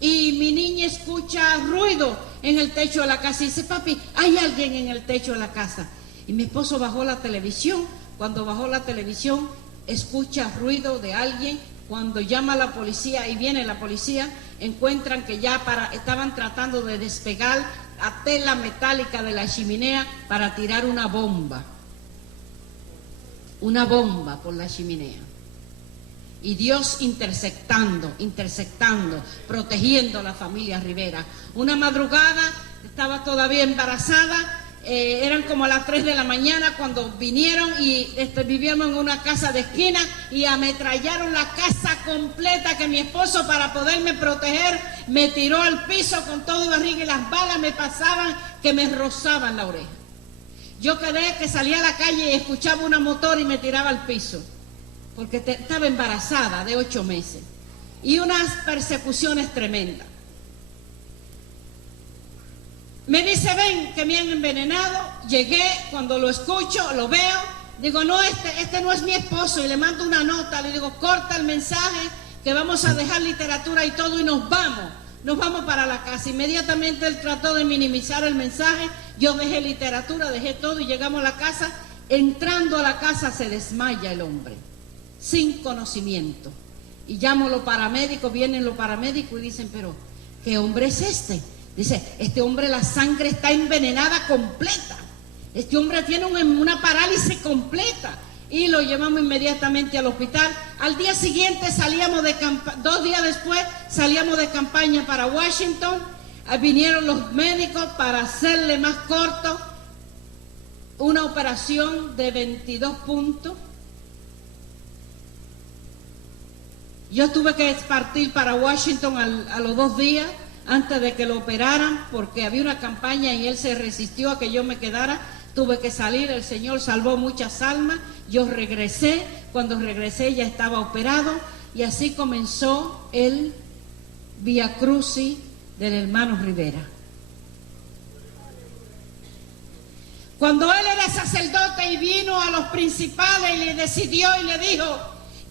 Y mi niña escucha ruido en el techo de la casa y dice, papi, hay alguien en el techo de la casa. Y mi esposo bajó la televisión. Cuando bajó la televisión, escucha ruido de alguien. Cuando llama a la policía y viene la policía, encuentran que ya estaban tratando de despegar la tela metálica de la chimenea para tirar una bomba. Una bomba por la chimenea. Y Dios interceptando, protegiendo a la familia Rivera. Una madrugada, estaba todavía embarazada, eran como a las 3 de la mañana cuando vinieron y vivíamos en una casa de esquina y ametrallaron la casa completa, que mi esposo, para poderme proteger, me tiró al piso con todo barriga y las balas me pasaban que me rozaban la oreja. Yo quedé que salía a la calle y escuchaba una motor y me tiraba al piso. Porque estaba embarazada de 8 meses. Y unas persecuciones tremendas. Me dice, ven, que me han envenenado. Llegué, cuando lo escucho, lo veo, Digo, no, este no es mi esposo, y le mando una nota, le digo, corta el mensaje, que vamos a dejar literatura y todo, y nos vamos para la casa. Inmediatamente él trató de minimizar el mensaje, yo dejé literatura, dejé todo, y llegamos a la casa. Entrando a la casa se desmaya el hombre, sin conocimiento, y llamo a los paramédicos, vienen los paramédicos y dicen, pero ¿qué hombre es este? Dice, este hombre, la sangre está envenenada completa, este hombre tiene una parálisis completa. Y lo llevamos inmediatamente al hospital. Al día siguiente salíamos de campaña, 2 días después salíamos de campaña para Washington. Vinieron los médicos para hacerle más corto una operación de 22 puntos. Yo tuve que partir para Washington a los 2 días antes de que lo operaran, porque había una campaña y él se resistió a que yo me quedara. Tuve que salir, el Señor salvó muchas almas, yo regresé, cuando regresé ya estaba operado, y así comenzó el Via Crucis del hermano Rivera. Cuando él era sacerdote y vino a los principales y le decidió y le dijo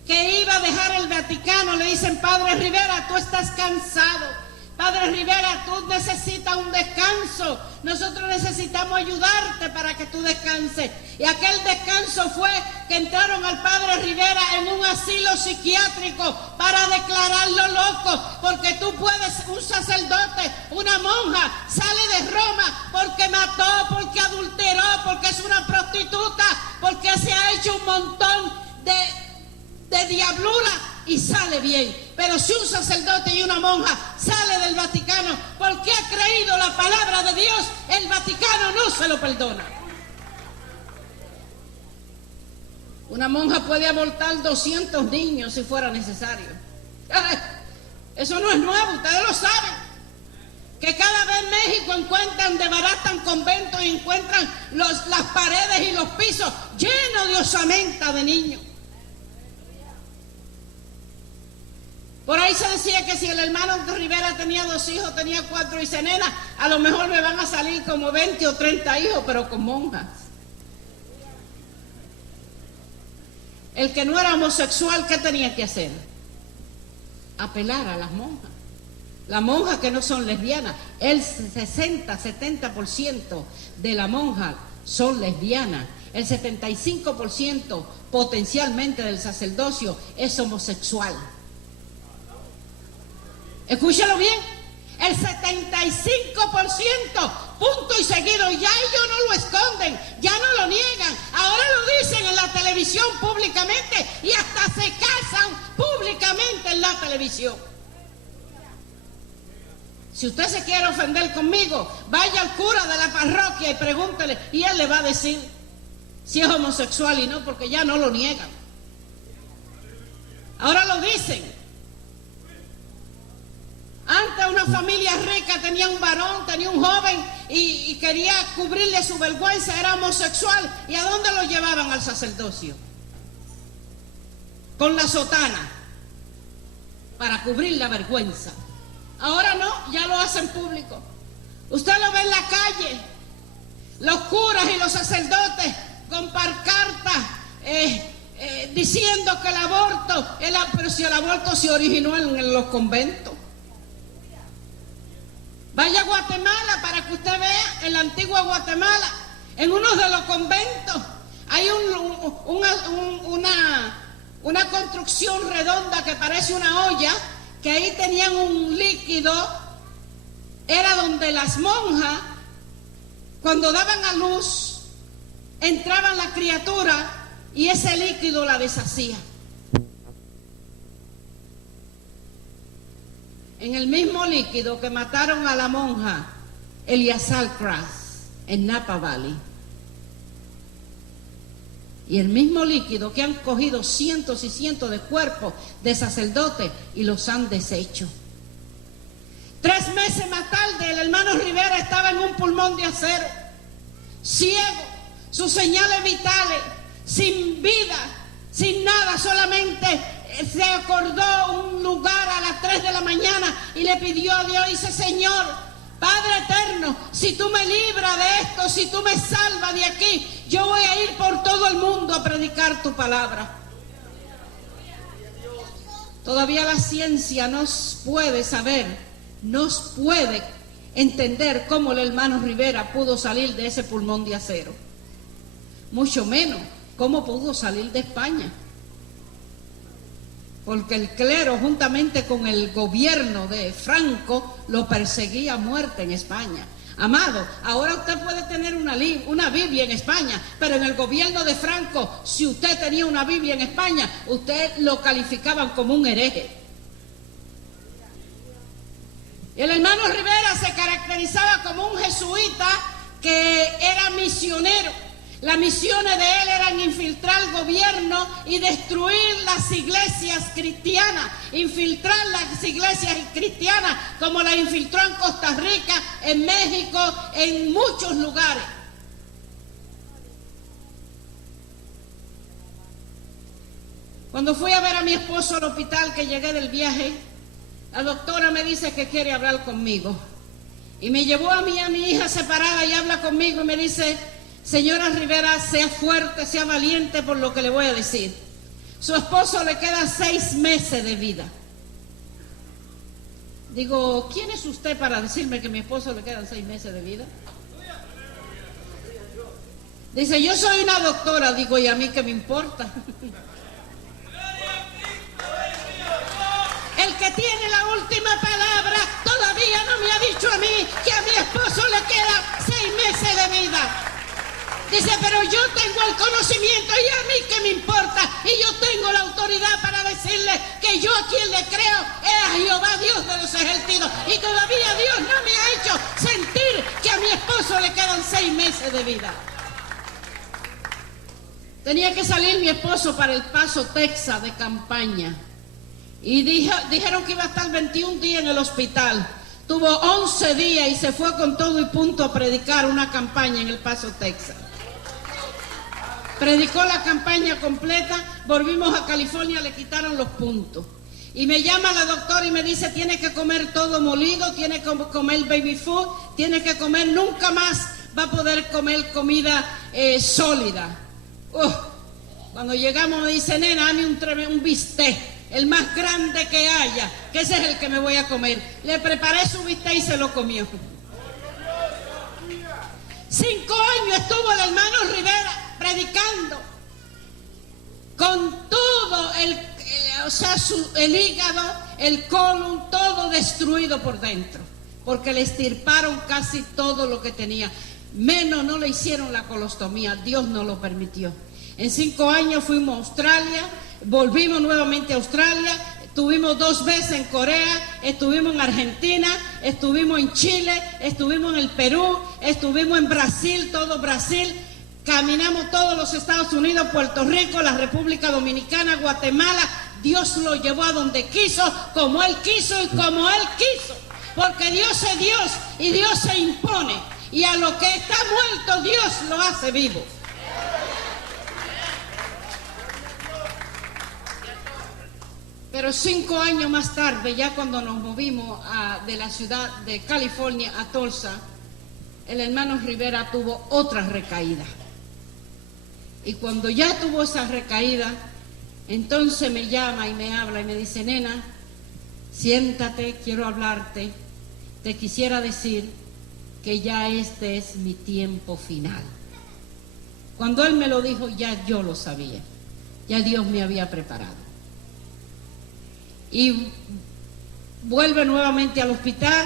que iba a dejar el Vaticano, le dicen, Padre Rivera, tú estás cansado. Padre Rivera, tú necesitas un descanso. Nosotros necesitamos ayudarte para que tú descanses. Y aquel descanso fue que entraron al Padre Rivera en un asilo psiquiátrico para declararlo loco. Porque tú puedes, un sacerdote, una monja, sale de Roma porque mató, porque adulteró, porque es una prostituta, porque se ha hecho un montón de diablura y sale bien. Pero si un sacerdote y una monja sale del Vaticano porque ha creído la palabra de Dios, el Vaticano no se lo perdona. Una monja puede abortar 200 niños si fuera necesario. Eso no es nuevo, ustedes lo saben. Que cada vez en México encuentran, desbaratan conventos y encuentran las paredes y los pisos llenos de osamenta de niños. Por ahí se decía que si el hermano Rivera tenía 2 hijos, tenía 4, y dice, nena, a lo mejor me van a salir como 20 o 30 hijos, pero con monjas. El que no era homosexual, ¿qué tenía que hacer? Apelar a las monjas. Las monjas que no son lesbianas, el 60-70% de las monjas son lesbianas. El 75% potencialmente del sacerdocio es homosexual. Escúchalo bien, el 75%, punto y seguido, ya ellos no lo esconden, ya no lo niegan, ahora lo dicen en la televisión públicamente y hasta se casan públicamente en la televisión. Si usted se quiere ofender conmigo, vaya al cura de la parroquia y pregúntele, y él le va a decir si es homosexual y no, porque ya no lo niegan. Ahora lo dicen. Antes una familia rica tenía un varón, tenía un joven y quería cubrirle su vergüenza, era homosexual. ¿Y a dónde lo llevaban? Al sacerdocio. Con la sotana, para cubrir la vergüenza. Ahora no, ya lo hacen público. Usted lo ve en la calle, los curas y los sacerdotes con pancartas diciendo que el aborto, pero si el aborto se originó en los conventos. Vaya a Guatemala para que usted vea, en la antigua Guatemala, en uno de los conventos, hay una construcción redonda que parece una olla, que ahí tenían un líquido, era donde las monjas, cuando daban a luz, entraban la criatura y ese líquido la deshacía. En el mismo líquido que mataron a la monja Eliazar Kras en Napa Valley. Y el mismo líquido que han cogido cientos y cientos de cuerpos de sacerdotes y los han deshecho. 3 meses más tarde, el hermano Rivera estaba en un pulmón de acero, ciego, sus señales vitales, sin vida, sin nada, solamente se acordó un lugar a las 3 de la mañana y le pidió a Dios, dice, Señor, Padre eterno, si tú me libras de esto, si tú me salvas de aquí, yo voy a ir por todo el mundo a predicar tu palabra. Todavía la ciencia nos puede saber, nos puede entender cómo el hermano Rivera pudo salir de ese pulmón de acero. Mucho menos cómo pudo salir de España. Porque el clero, juntamente con el gobierno de Franco, lo perseguía a muerte en España. Amado, ahora usted puede tener una Biblia en España, pero en el gobierno de Franco, si usted tenía una Biblia en España, usted lo calificaban como un hereje. El hermano Rivera se caracterizaba como un jesuita que era misionero. Las misiones de él eran infiltrar el gobierno y destruir las iglesias cristianas, infiltrar las iglesias cristianas como las infiltró en Costa Rica, en México, en muchos lugares. Cuando fui a ver a mi esposo al hospital, que llegué del viaje, la doctora me dice que quiere hablar conmigo. Y me llevó a mi hija separada y habla conmigo y me dice: señora Rivera, sea fuerte, sea valiente por lo que le voy a decir. Su esposo le queda 6 meses de vida. Digo, ¿quién es usted para decirme que a mi esposo le quedan 6 meses de vida? Dice, yo soy una doctora. Digo, ¿y a mí qué me importa? El que tiene la última palabra todavía no me ha dicho a mí que a mi esposo le queda 6 meses de vida. Dice, pero yo tengo el conocimiento y a mí qué me importa. Y yo tengo la autoridad para decirle que yo a quien le creo es a Jehová Dios de los ejércitos. Y todavía Dios no me ha hecho sentir que a mi esposo le quedan 6 meses de vida. Tenía que salir mi esposo para El Paso, Texas, de campaña. Y dijeron que iba a estar 21 días en el hospital. Tuvo 11 días y se fue con todo y punto a predicar una campaña en El Paso, Texas. Predicó la campaña completa, volvimos a California, le quitaron los puntos. Y me llama la doctora y me dice, tiene que comer todo molido, tiene que comer baby food, tiene que comer, nunca más va a poder comer comida sólida. Cuando llegamos me dice, nena, dame un bistec, el más grande que haya, que ese es el que me voy a comer. Le preparé su bistec y se lo comió. 5 años estuvo el hermano Rivera predicando con todo el hígado, el colon, todo destruido por dentro, porque le extirparon casi todo lo que tenía, menos no le hicieron la colostomía, Dios no lo permitió. En 5 años fuimos a Australia, volvimos nuevamente a Australia, estuvimos 2 veces en Corea, estuvimos en Argentina, estuvimos en Chile, estuvimos en el Perú, estuvimos en Brasil, todo Brasil. Caminamos todos los Estados Unidos, Puerto Rico, la República Dominicana, Guatemala. Dios lo llevó a donde quiso, como Él quiso y como Él quiso. Porque Dios es Dios y Dios se impone. Y a lo que está muerto, Dios lo hace vivo. Pero 5 años más tarde, ya cuando nos movimos de la ciudad de California a Tulsa, el hermano Rivera tuvo otra recaída. Y cuando ya tuvo esa recaída, entonces me llama y me habla y me dice, nena, siéntate, quiero hablarte, te quisiera decir que ya este es mi tiempo final. Cuando él me lo dijo, ya yo lo sabía, ya Dios me había preparado. Y vuelve nuevamente al hospital,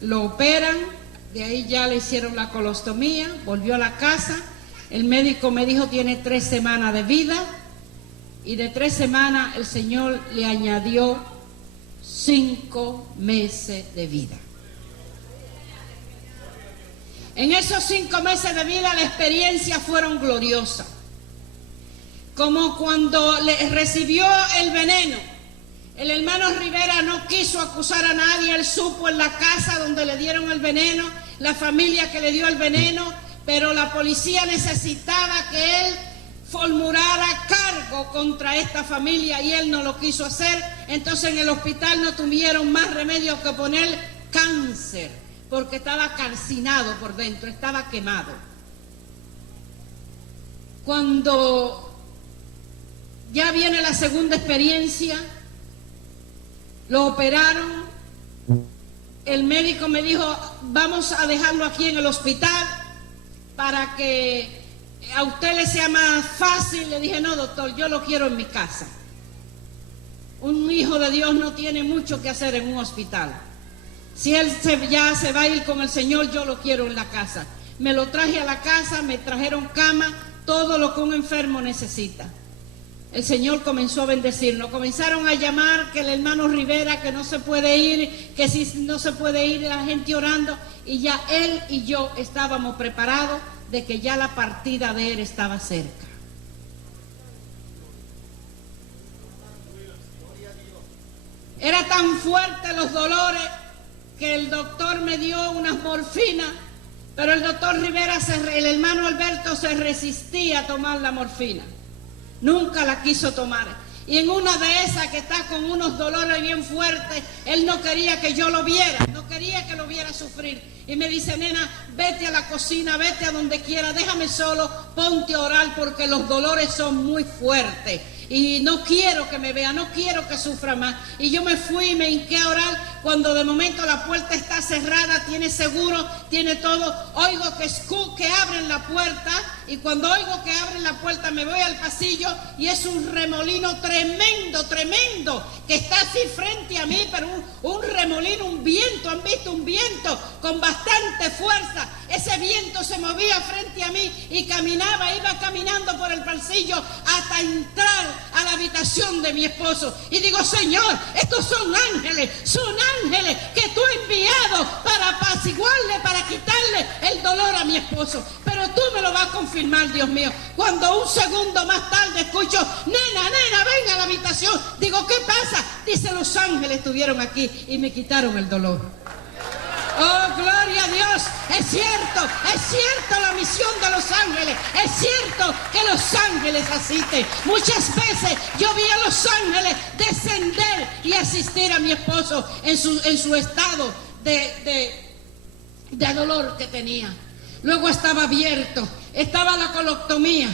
lo operan, de ahí ya le hicieron la colostomía, volvió a la casa. El médico me dijo tiene 3 semanas de vida y de 3 semanas el Señor le añadió 5 meses de vida. En esos 5 meses de vida la experiencia fueron gloriosas. Como cuando le recibió el veneno, el hermano Rivera no quiso acusar a nadie, él supo en la casa donde le dieron el veneno, la familia que le dio el veneno, pero la policía necesitaba que él formulara cargo contra esta familia y él no lo quiso hacer. Entonces en el hospital no tuvieron más remedio que poner cáncer, porque estaba calcinado por dentro, estaba quemado. Cuando ya viene la segunda experiencia, lo operaron, el médico me dijo, vamos a dejarlo aquí en el hospital para que a usted le sea más fácil. Le dije, no, doctor, yo lo quiero en mi casa. Un hijo de Dios no tiene mucho que hacer en un hospital. Si él ya se va a ir con el Señor, yo lo quiero en la casa. Me lo traje a la casa, me trajeron cama, todo lo que un enfermo necesita. El Señor comenzó a bendecirnos. Comenzaron a llamar que el hermano Rivera, que no se puede ir, que si no se puede ir, la gente orando. Y ya él y yo estábamos preparados de que ya la partida de él estaba cerca. Era tan fuerte los dolores que el doctor me dio unas morfinas, pero el doctor Rivera, el hermano Alberto, se resistía a tomar la morfina. Nunca la quiso tomar. Y en una de esas que está con unos dolores bien fuertes, él no quería que yo lo viera, no quería que lo viera sufrir. Y me dice, nena, vete a la cocina, vete a donde quiera, déjame solo, ponte a orar porque los dolores son muy fuertes. Y no quiero que me vea, no quiero que sufra más. Y yo me fui y me hinqué a orar. Cuando de momento la puerta está cerrada, tiene seguro, tiene todo, oigo que abren la puerta. Y cuando oigo que abren la puerta me voy al pasillo y es un remolino tremendo, tremendo, que está así frente a mí, pero un remolino, un viento, ¿han visto? Un viento con bastante fuerza. Ese viento se movía frente a mí y caminaba, iba caminando por el pasillo hasta entrar a la habitación de mi esposo. Y digo, Señor, estos son ángeles que tú has enviado para apaciguarle, para quitarle el dolor a mi esposo. Pero tú me lo vas a confirmar, Dios mío. Cuando un segundo más tarde escucho, nena, ven a la habitación. Digo, ¿qué pasa? Dice, los ángeles estuvieron aquí y me quitaron el dolor. Oh, gloria a Dios. Es cierto la misión de los ángeles. Es cierto que los ángeles asisten. Muchas veces yo vi a los ángeles descender y asistir a mi esposo en su estado de dolor que tenía. Luego estaba abierto, estaba la colostomía.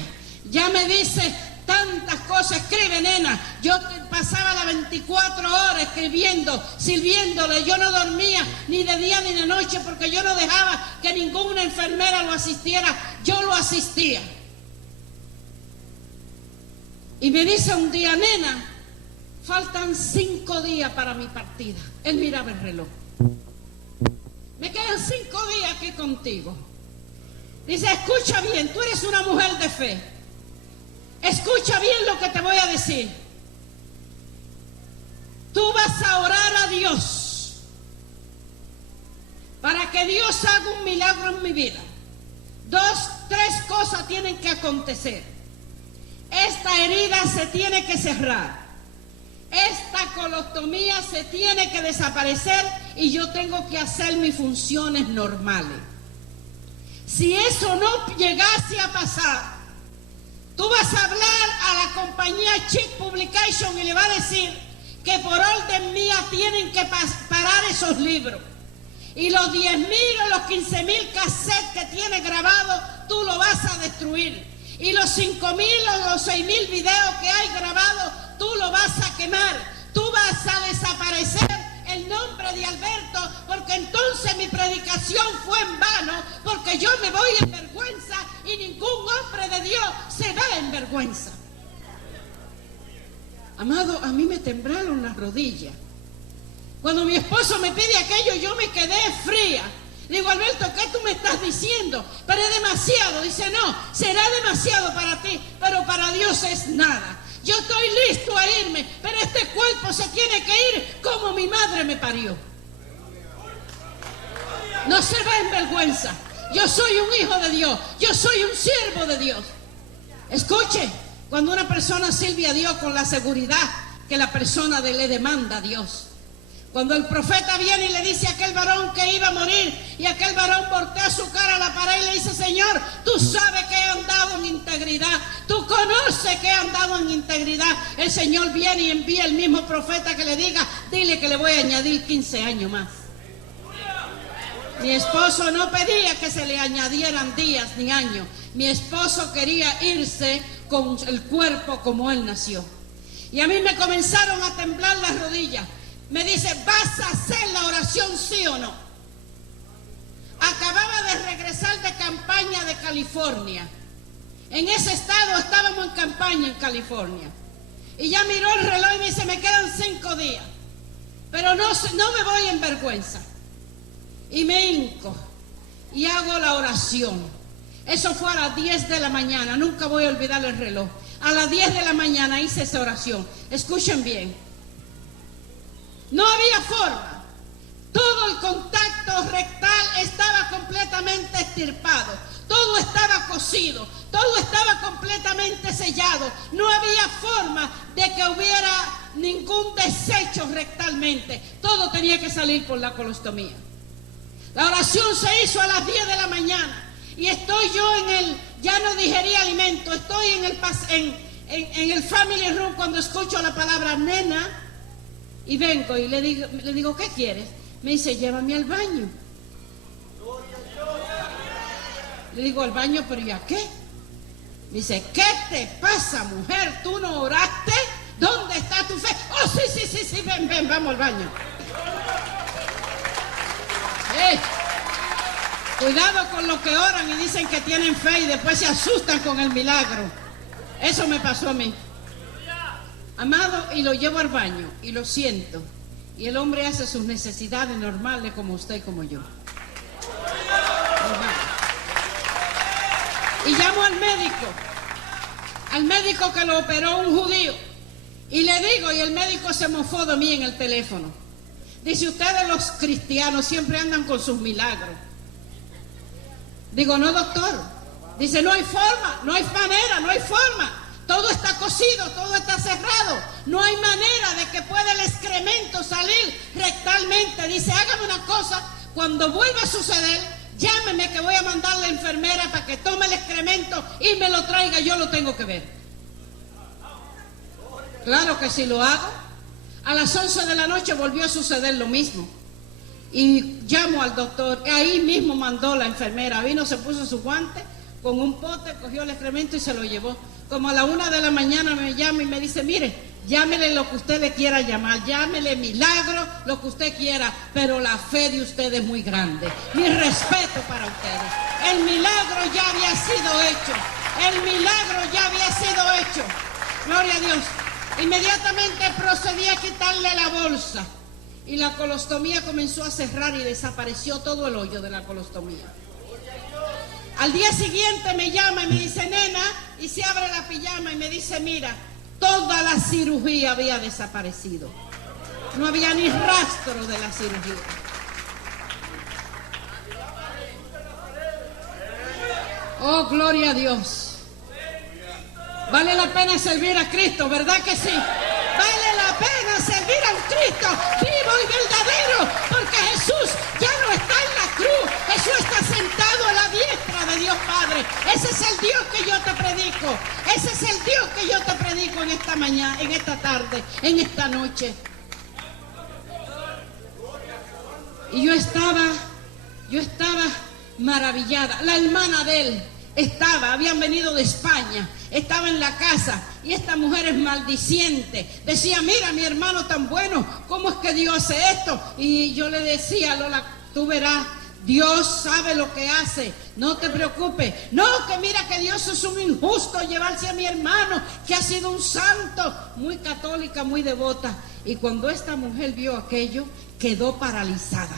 Ya me dice tantas cosas, escribe, nena. Yo pasaba las 24 horas escribiendo, sirviéndole. Yo no dormía ni de día ni de noche porque yo no dejaba que ninguna enfermera lo asistiera. Yo lo asistía. Y me dice un día, nena, faltan 5 días para mi partida. Él miraba el reloj. Me quedan 5 días aquí contigo. Dice, escucha bien, tú eres una mujer de fe. Escucha bien lo que te voy a decir. Tú vas a orar a Dios para que Dios haga un milagro en mi vida. 2, 3 cosas tienen que acontecer. Esta herida se tiene que cerrar. Esta colostomía se tiene que desaparecer y yo tengo que hacer mis funciones normales. Si eso no llegase a pasar, tú vas a hablar a la compañía Chick Publication y le vas a decir que por orden mía tienen que parar esos libros. Y los 10,000 o los 15,000 cassettes que tiene grabado, tú lo vas a destruir. Y los 5,000 o los 6,000 videos que hay grabados, tú lo vas a quemar. Tú vas a desaparecer el nombre de Alberto, porque entonces mi predicación fue en vano, porque yo me voy en vergüenza y ningún hombre de Dios se va en vergüenza. Amado, a mí me temblaron las rodillas. Cuando mi esposo me pide aquello, yo me quedé fría. Le digo, Alberto, ¿qué tú me estás diciendo? Pero es demasiado. Dice, no, será demasiado para ti, pero para Dios es nada. Yo estoy listo a irme, pero este cuerpo se tiene que ir como mi madre me parió. No se va en vergüenza. Yo soy un hijo de Dios. Yo soy un siervo de Dios. Escuche, cuando una persona sirve a Dios con la seguridad que la persona le demanda a Dios. Cuando el profeta viene y le dice a aquel varón que iba a morir, y aquel varón voltea su cara a la pared y le dice, Señor, tú sabes que he andado en integridad, tú conoces que he andado en integridad. El Señor viene y envía el mismo profeta que le diga, dile que le voy a añadir 15 años más. Mi esposo no pedía que se le añadieran días ni años. Mi esposo quería irse con el cuerpo como él nació. Y a mí me comenzaron a temblar las rodillas. Me dice, ¿vas a hacer la oración sí o no? Acababa de regresar de campaña de California. En ese estado estábamos en campaña en California. Y ya miró el reloj y me dice, me quedan 5 días. Pero no me voy en vergüenza. Y me hinco y hago la oración. Eso fue a las 10 de la mañana, nunca voy a olvidar el reloj. A las 10 de la mañana hice esa oración. Escuchen bien. No había forma. Todo el contacto rectal estaba completamente extirpado. Todo estaba cosido. Todo estaba completamente sellado. No había forma de que hubiera ningún desecho rectalmente. Todo tenía que salir por la colostomía. La oración se hizo a las 10 de la mañana. Y estoy yo ya no digerí alimento, estoy en el family room cuando escucho la palabra nena y vengo y le digo, ¿qué quieres? Me dice, llévame al baño. Le digo, ¿al baño? ¿Pero y a qué? Me dice, ¿qué te pasa, mujer? ¿Tú no oraste? ¿Dónde está tu fe? Oh, sí, ven, vamos al baño. Cuidado con los que oran y dicen que tienen fe y después se asustan con el milagro. Eso me pasó a mí. Amado, y lo llevo al baño y lo siento. Y el hombre hace sus necesidades normales como usted y como yo. Y llamo al médico que lo operó, un judío. Y le digo, y el médico se mofó de mí en el teléfono. Dice, ustedes los cristianos siempre andan con sus milagros. Digo, no, doctor. Dice, no hay forma, no hay manera, no hay forma. Todo está cosido, todo está cerrado. No hay manera de que pueda el excremento salir rectalmente. Dice, hágame una cosa, cuando vuelva a suceder, llámeme que voy a mandar a la enfermera para que tome el excremento y me lo traiga, yo lo tengo que ver. Claro que sí lo hago. A las 11 de la noche volvió a suceder lo mismo. Y llamo al doctor, ahí mismo mandó la enfermera, vino, se puso su guante con un pote, cogió el excremento y se lo llevó. Como a la 1 de la mañana me llama y me dice, mire, llámele lo que usted le quiera llamar, llámele milagro, lo que usted quiera, pero la fe de usted es muy grande. Mi respeto para ustedes. El milagro ya había sido hecho, el milagro ya había sido hecho. Gloria a Dios. Inmediatamente procedí a quitarle la bolsa. Y la colostomía comenzó a cerrar y desapareció todo el hoyo de la colostomía. Al día siguiente me llama y me dice, nena, y se abre la pijama y me dice, mira, toda la cirugía había desaparecido. No había ni rastro de la cirugía. Oh, gloria a Dios. Vale la pena servir a Cristo, ¿verdad que sí? Vale la pena servir a un Cristo vivo y verdadero, porque Jesús ya no está en la cruz, Jesús está sentado a la diestra de Dios Padre. Ese es el Dios que yo te predico, ese es el Dios que yo te predico en esta mañana, en esta tarde, en esta noche. Y yo estaba maravillada. La hermana de él habían venido de España, estaba en la casa y esta mujer es maldiciente. Decía, mira, mi hermano tan bueno, ¿cómo es que Dios hace esto? Y yo le decía, Lola, tú verás, Dios sabe lo que hace, no te preocupes. No, que mira que Dios es un injusto llevarse a mi hermano, que ha sido un santo, muy católica, muy devota. Y cuando esta mujer vio aquello, quedó paralizada.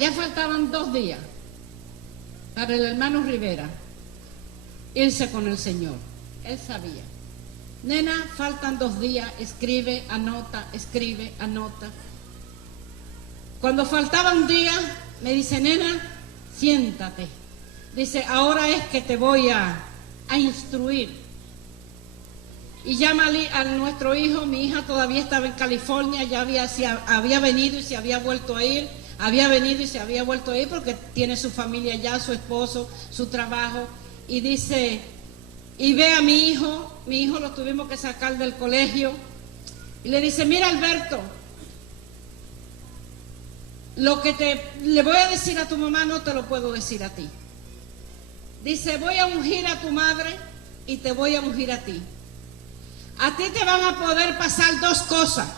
Ya faltaban 2 días para el hermano Rivera irse con el Señor. Él sabía. Nena, faltan 2 días, escribe, anota, escribe, anota. Cuando faltaba un día, me dice, nena, siéntate. Dice, ahora es que te voy a instruir. Y llama a nuestro hijo, mi hija todavía estaba en California, ya había venido y se había vuelto a ir. Había venido y se había vuelto a ir porque tiene su familia allá, su esposo, su trabajo. Y dice, y ve a mi hijo lo tuvimos que sacar del colegio Y le dice, mira Alberto, lo que le voy a decir a tu mamá no te lo puedo decir a ti. Dice, voy a ungir a tu madre y te voy a ungir a ti. A ti te van a poder pasar dos cosas.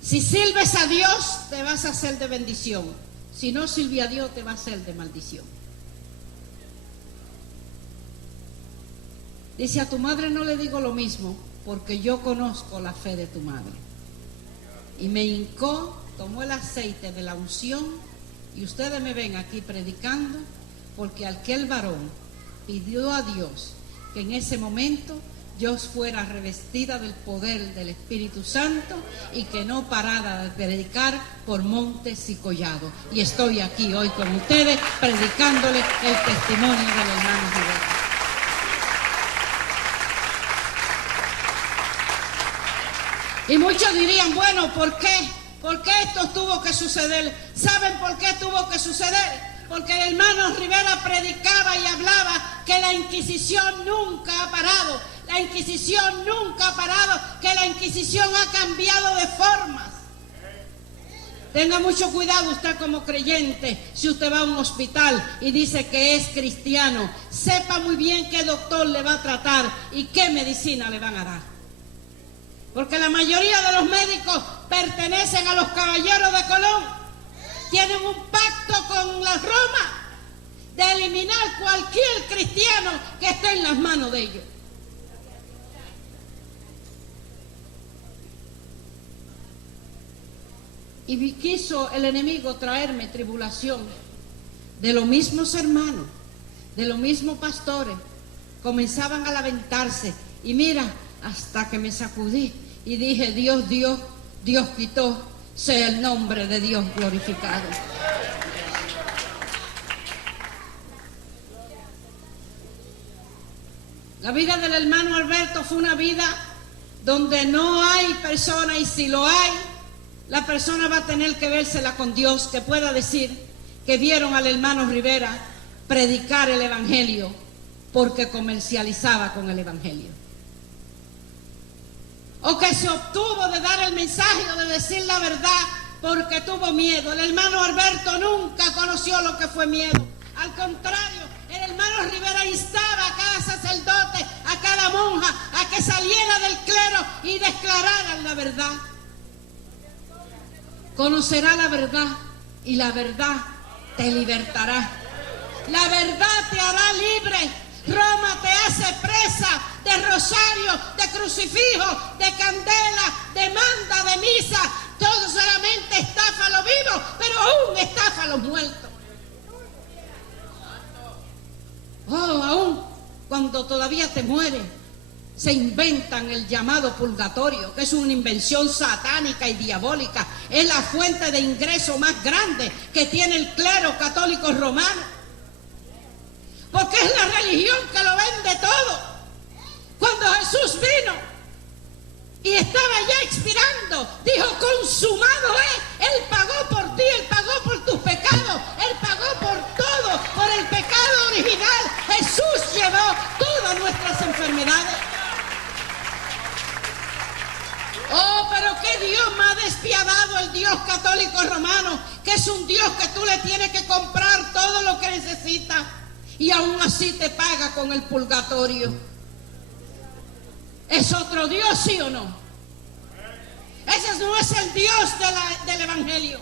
Si sirves a Dios, te vas a hacer de bendición. Si no sirve a Dios, te va a hacer de maldición. Dice, a tu madre no le digo lo mismo, porque yo conozco la fe de tu madre. Y me hincó, tomó el aceite de la unción, y ustedes me ven aquí predicando, porque aquel varón pidió a Dios que en ese momento yo fuera revestida del poder del Espíritu Santo y que no parara de predicar por montes y collados. Y estoy aquí hoy con ustedes predicándole el testimonio del hermano Rivera. Y muchos dirían, bueno, ¿por qué? ¿Por qué esto tuvo que suceder? ¿Saben por qué tuvo que suceder? Porque el hermano Rivera predicaba y hablaba que la Inquisición nunca ha parado. La Inquisición nunca ha parado, que la Inquisición ha cambiado de formas. Tenga mucho cuidado usted como creyente, si usted va a un hospital y dice que es cristiano, sepa muy bien qué doctor le va a tratar y qué medicina le van a dar. Porque la mayoría de los médicos pertenecen a los caballeros de Colón. Tienen un pacto con la Roma de eliminar cualquier cristiano que esté en las manos de ellos. Y quiso el enemigo traerme tribulación de los mismos hermanos, de los mismos pastores. Comenzaban a lamentarse y mira, hasta que me sacudí y dije, Dios dio, Dios quitó, sea el nombre de Dios glorificado. La vida del hermano Alberto fue una vida donde no hay persona, y si lo hay, la persona va a tener que vérsela con Dios, que pueda decir que vieron al hermano Rivera predicar el evangelio porque comercializaba con el evangelio. O que se obtuvo de dar el mensaje o de decir la verdad porque tuvo miedo. El hermano Alberto nunca conoció lo que fue miedo. Al contrario, el hermano Rivera instaba a cada sacerdote, a cada monja, a que saliera del clero y declararan la verdad. Conocerá la verdad y la verdad te libertará. La verdad te hará libre. Roma te hace presa de rosario, de crucifijo, de candela, de manda, de misa. Todo solamente estafa a los vivos, pero aún estafa a los muertos. Oh, aún cuando todavía te mueres, se inventan el llamado purgatorio, que es una invención satánica y diabólica. Es la fuente de ingreso más grande que tiene el clero católico romano. Porque es la religión que lo vende todo. Cuando Jesús vino y estaba ya expirando, dijo, consumado es. Él pagó por ti, Él pagó por tus pecados, Él pagó por todo, por el pecado original. Jesús llevó todas nuestras enfermedades. Oh, pero qué Dios más despiadado el Dios católico romano, que es un Dios que tú le tienes que comprar todo lo que necesitas. Y aún así te paga con el purgatorio. ¿Es otro Dios, sí o no? Ese no es el Dios del Evangelio.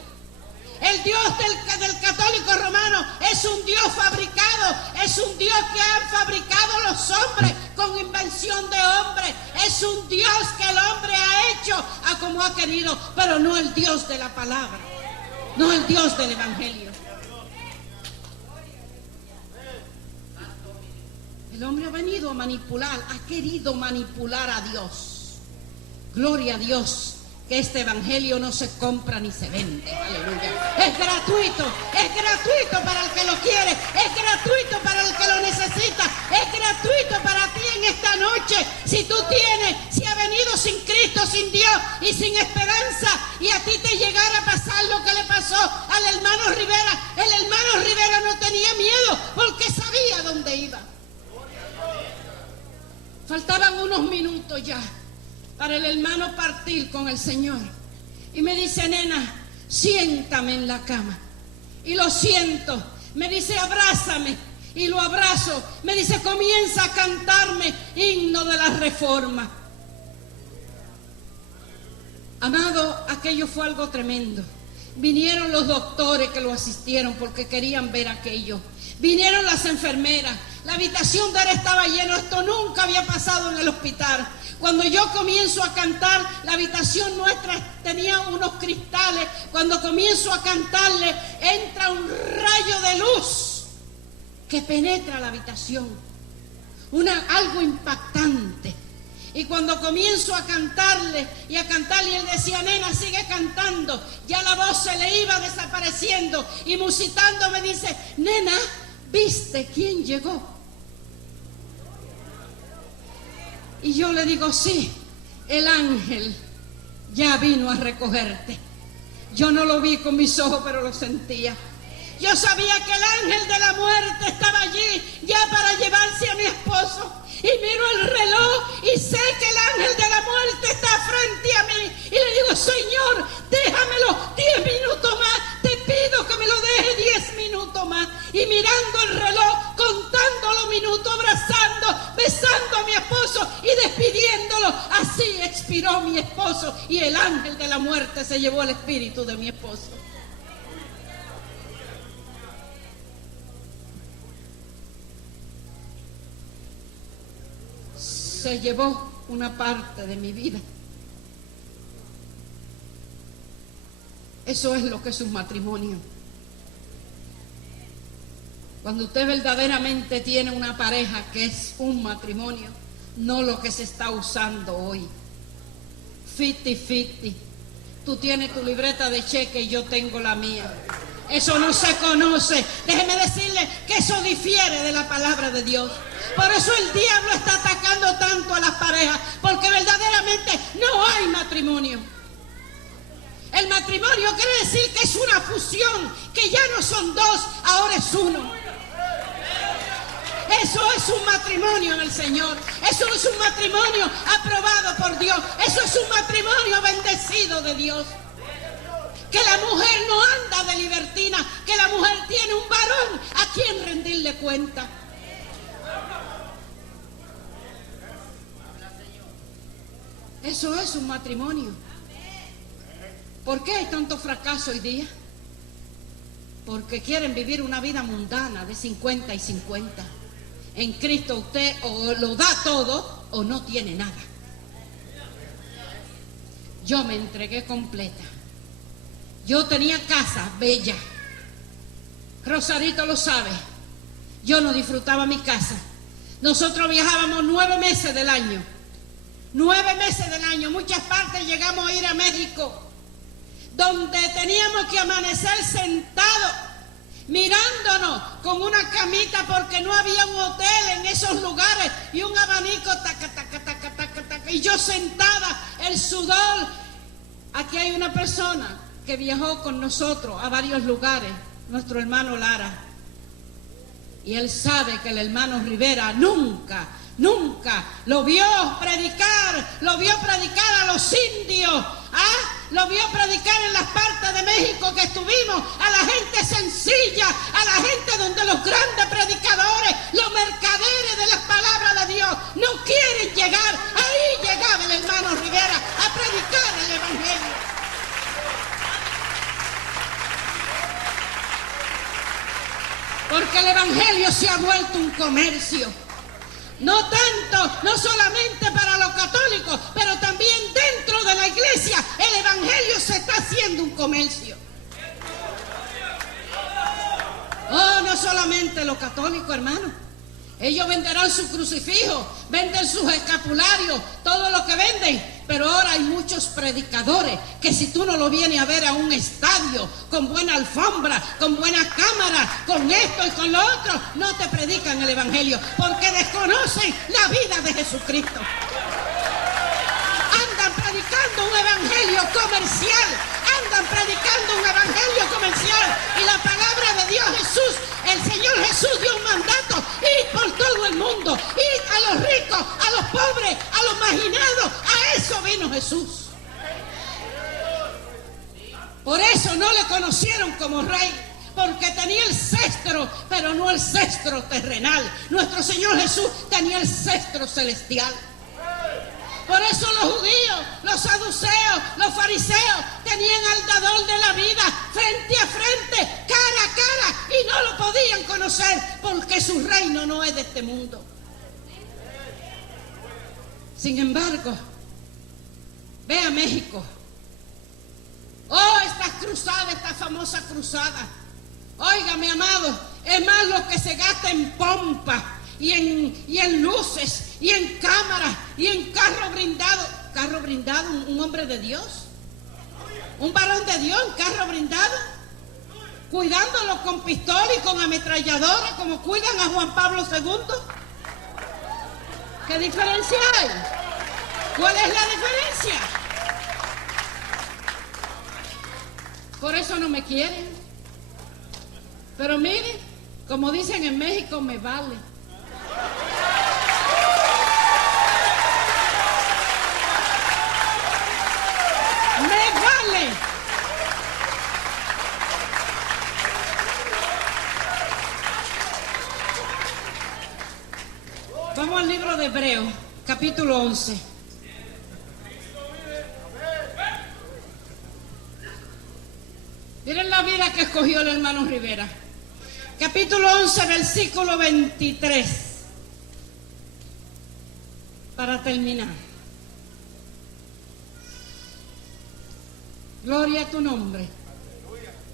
El Dios del católico romano es un Dios fabricado. Es un Dios que han fabricado los hombres con invención de hombres. Es un Dios que el hombre ha hecho a como ha querido, pero no el Dios de la palabra, no el Dios del Evangelio. El hombre ha venido a manipular, ha querido manipular a Dios. Gloria a Dios, que este evangelio no se compra ni se vende. Aleluya. Es gratuito para el que lo quiere, es gratuito para el que lo necesita, es gratuito para ti en esta noche. Si tú si has venido sin Cristo, sin Dios y sin esperanza, y a ti te llegara a pasar lo que le pasó al hermano Rivera, el hermano Rivera no tenía miedo porque sabía dónde iba. Faltaban unos minutos ya para el hermano partir con el Señor. Y me dice, nena, siéntame en la cama. Y lo siento. Me dice, abrázame. Y lo abrazo. Me dice, comienza a cantarme himno de la Reforma. Amado, aquello fue algo tremendo. Vinieron los doctores que lo asistieron porque querían ver aquello. Vinieron las enfermeras. La habitación de él estaba llena. Esto nunca había pasado en el hospital. Cuando yo comienzo a cantar, la habitación nuestra tenía unos cristales. Cuando comienzo a cantarle, entra un rayo de luz que penetra la habitación. Algo impactante. Y cuando comienzo a cantarle, y él decía, nena, sigue cantando. Ya la voz se le iba desapareciendo. Y musitando me dice, nena, ¿viste quién llegó? Y yo le digo, sí, el ángel ya vino a recogerte. Yo no lo vi con mis ojos, pero lo sentía. Yo sabía que el ángel de la muerte estaba allí ya para llevarse a mi esposo. Y miro el reloj y sé que el ángel de la muerte está frente a mí. Y le digo, Señor, déjamelo 10 minutos más. Te pido que me lo deje 10 minutos más. Y mirando el reloj, contando los minutos, abrazando, besando a mi esposo y despidiéndolo. Así expiró mi esposo y el ángel de la muerte se llevó el espíritu de mi esposo. Se llevó una parte de mi vida. Eso es lo que es un matrimonio. Cuando usted verdaderamente tiene una pareja que es un matrimonio, no lo que se está usando hoy. 50-50. Tú tienes tu libreta de cheque y yo tengo la mía. Eso no se conoce. Déjeme decirle que eso difiere de la palabra de Dios. Por eso el diablo está atacando tanto a las parejas, porque verdaderamente no hay matrimonio. El matrimonio quiere decir que es una fusión, que ya no son dos, ahora es uno. Eso es un matrimonio en el Señor. Eso es un matrimonio aprobado por Dios. Eso es un matrimonio bendecido de Dios. Que la mujer no anda de libertina, que la mujer tiene un varón a quien rendirle cuenta. Eso es un matrimonio. ¿Por qué hay tanto fracaso hoy día? Porque quieren vivir una vida mundana de 50 y 50. En Cristo usted o lo da todo o no tiene nada. Yo me entregué completa. Yo tenía casa bella. Rosarito lo sabe. Yo no disfrutaba mi casa. Nosotros viajábamos 9 meses del año. 9 meses del año. Muchas partes llegamos a ir a México, donde teníamos que amanecer sentados, mirándonos con una camita, porque no había un hotel en esos lugares, y un abanico, taca, taca, taca, taca, taca, y yo sentada, el sudor. Aquí hay una persona que viajó con nosotros a varios lugares, nuestro hermano Lara, y él sabe que el hermano Rivera nunca lo vio predicar a los indios, lo vio predicar en las partes de México que estuvimos, a la gente sencilla, a la gente donde los grandes predicadores, los mercaderes de las palabras de Dios no quieren llegar. Ahí llegaba el hermano Rivera a predicar el evangelio. Porque el evangelio se ha vuelto un comercio. No solamente para los católicos, pero también dentro de la iglesia el evangelio se está haciendo un comercio. Oh, no solamente los católicos, hermano. Ellos venderán su crucifijo, venden sus escapularios, todo lo que venden. Pero ahora hay muchos predicadores que si tú no lo vienes a ver a un estadio, con buena alfombra, con buena cámara, con esto y con lo otro, no te predican el evangelio, porque desconocen la vida de Jesucristo. Andan predicando un evangelio comercial, y la palabra de Dios Jesús, el Señor Jesús dio un mandato: ir por todo el mundo, ir a los ricos, a los pobres, a los marginados, a esos eso vino Jesús. Por eso no le conocieron como rey, porque tenía el cetro, pero no el cetro terrenal. Nuestro Señor Jesús tenía el cetro celestial. Por eso los judíos, los saduceos, los fariseos tenían al dador de la vida frente a frente, cara a cara, y no lo podían conocer porque su reino no es de este mundo. Sin embargo, ve a México. Oh, esta famosa cruzada. Oiga, mi amado, es más lo que se gasta en pompa y en luces y en cámaras y en carro brindado. ¿Carro brindado? ¿Un hombre de Dios? ¿Un varón de Dios en carro brindado? Cuidándolo con pistola y con ametralladora como cuidan a Juan Pablo II. ¿Qué diferencia hay? ¿Cuál es la diferencia? Por eso no me quieren. Pero miren, como dicen en México, me vale. Me vale. Vamos al libro de Hebreos, capítulo 11. Miren la vida que escogió el hermano Rivera. Capítulo 11, versículo 23. Para terminar. Gloria a tu nombre.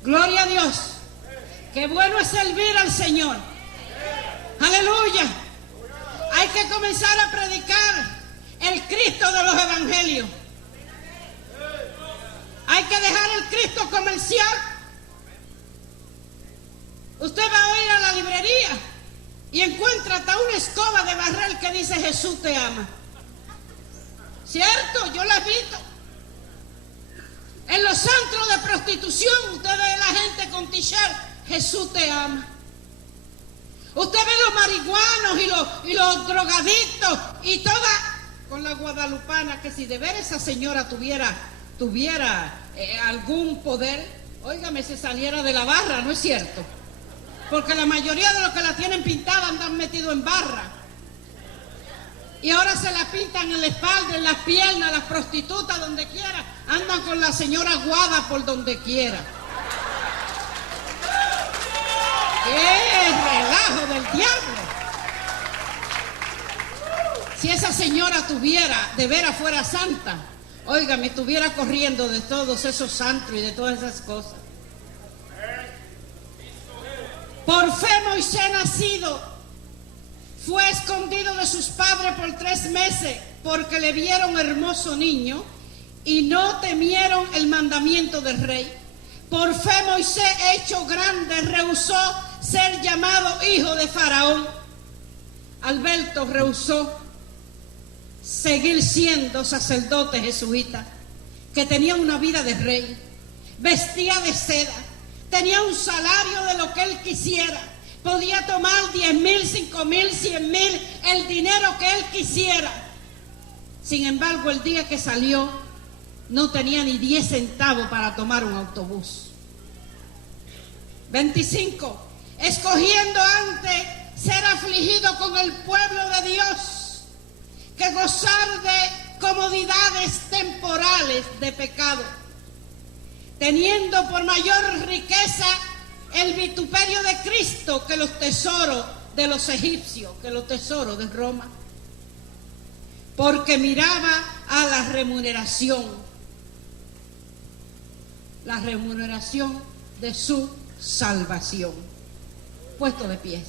Gloria a Dios. Qué bueno es servir al Señor. Aleluya. Hay que comenzar a predicar el Cristo de los evangelios. Hay que dejar el Cristo comercial. Usted va a ir a la librería y encuentra hasta una escoba de barrer que dice Jesús te ama. ¿Cierto? Yo la he visto. En los centros de prostitución usted ve a la gente con t-shirt Jesús te ama. Usted ve los marihuanos y los drogadictos y toda con la guadalupana, que si de ver esa señora tuviera algún poder, óigame, se saliera de la barra, ¿no es cierto? Porque la mayoría de los que la tienen pintada andan metidos en barra. Y ahora se la pintan en la espalda, en las piernas, las prostitutas, donde quiera. Andan con la señora Guada por donde quiera. ¡Qué relajo del diablo! Si esa señora de veras fuera santa, óigame, estuviera corriendo de todos esos santos y de todas esas cosas. Por fe Moisés nacido fue escondido de sus padres por 3 meses porque le vieron hermoso niño y no temieron el mandamiento del rey. Por fe Moisés, hecho grande, rehusó ser llamado hijo de Faraón. Alberto rehusó seguir siendo sacerdote jesuita, que tenía una vida de rey, vestía de seda, tenía un salario de lo que él quisiera, podía tomar 10,000, 5,000, 100,000, el dinero que él quisiera. Sin embargo, el día que salió, no tenía ni 10 centavos para tomar un autobús. 25. Escogiendo antes ser afligido con el pueblo de Dios que gozar de comodidades temporales de pecado, teniendo por mayor riqueza el vituperio de Cristo que los tesoros de los egipcios, que los tesoros de Roma, porque miraba a la remuneración de su salvación. Puesto de pies.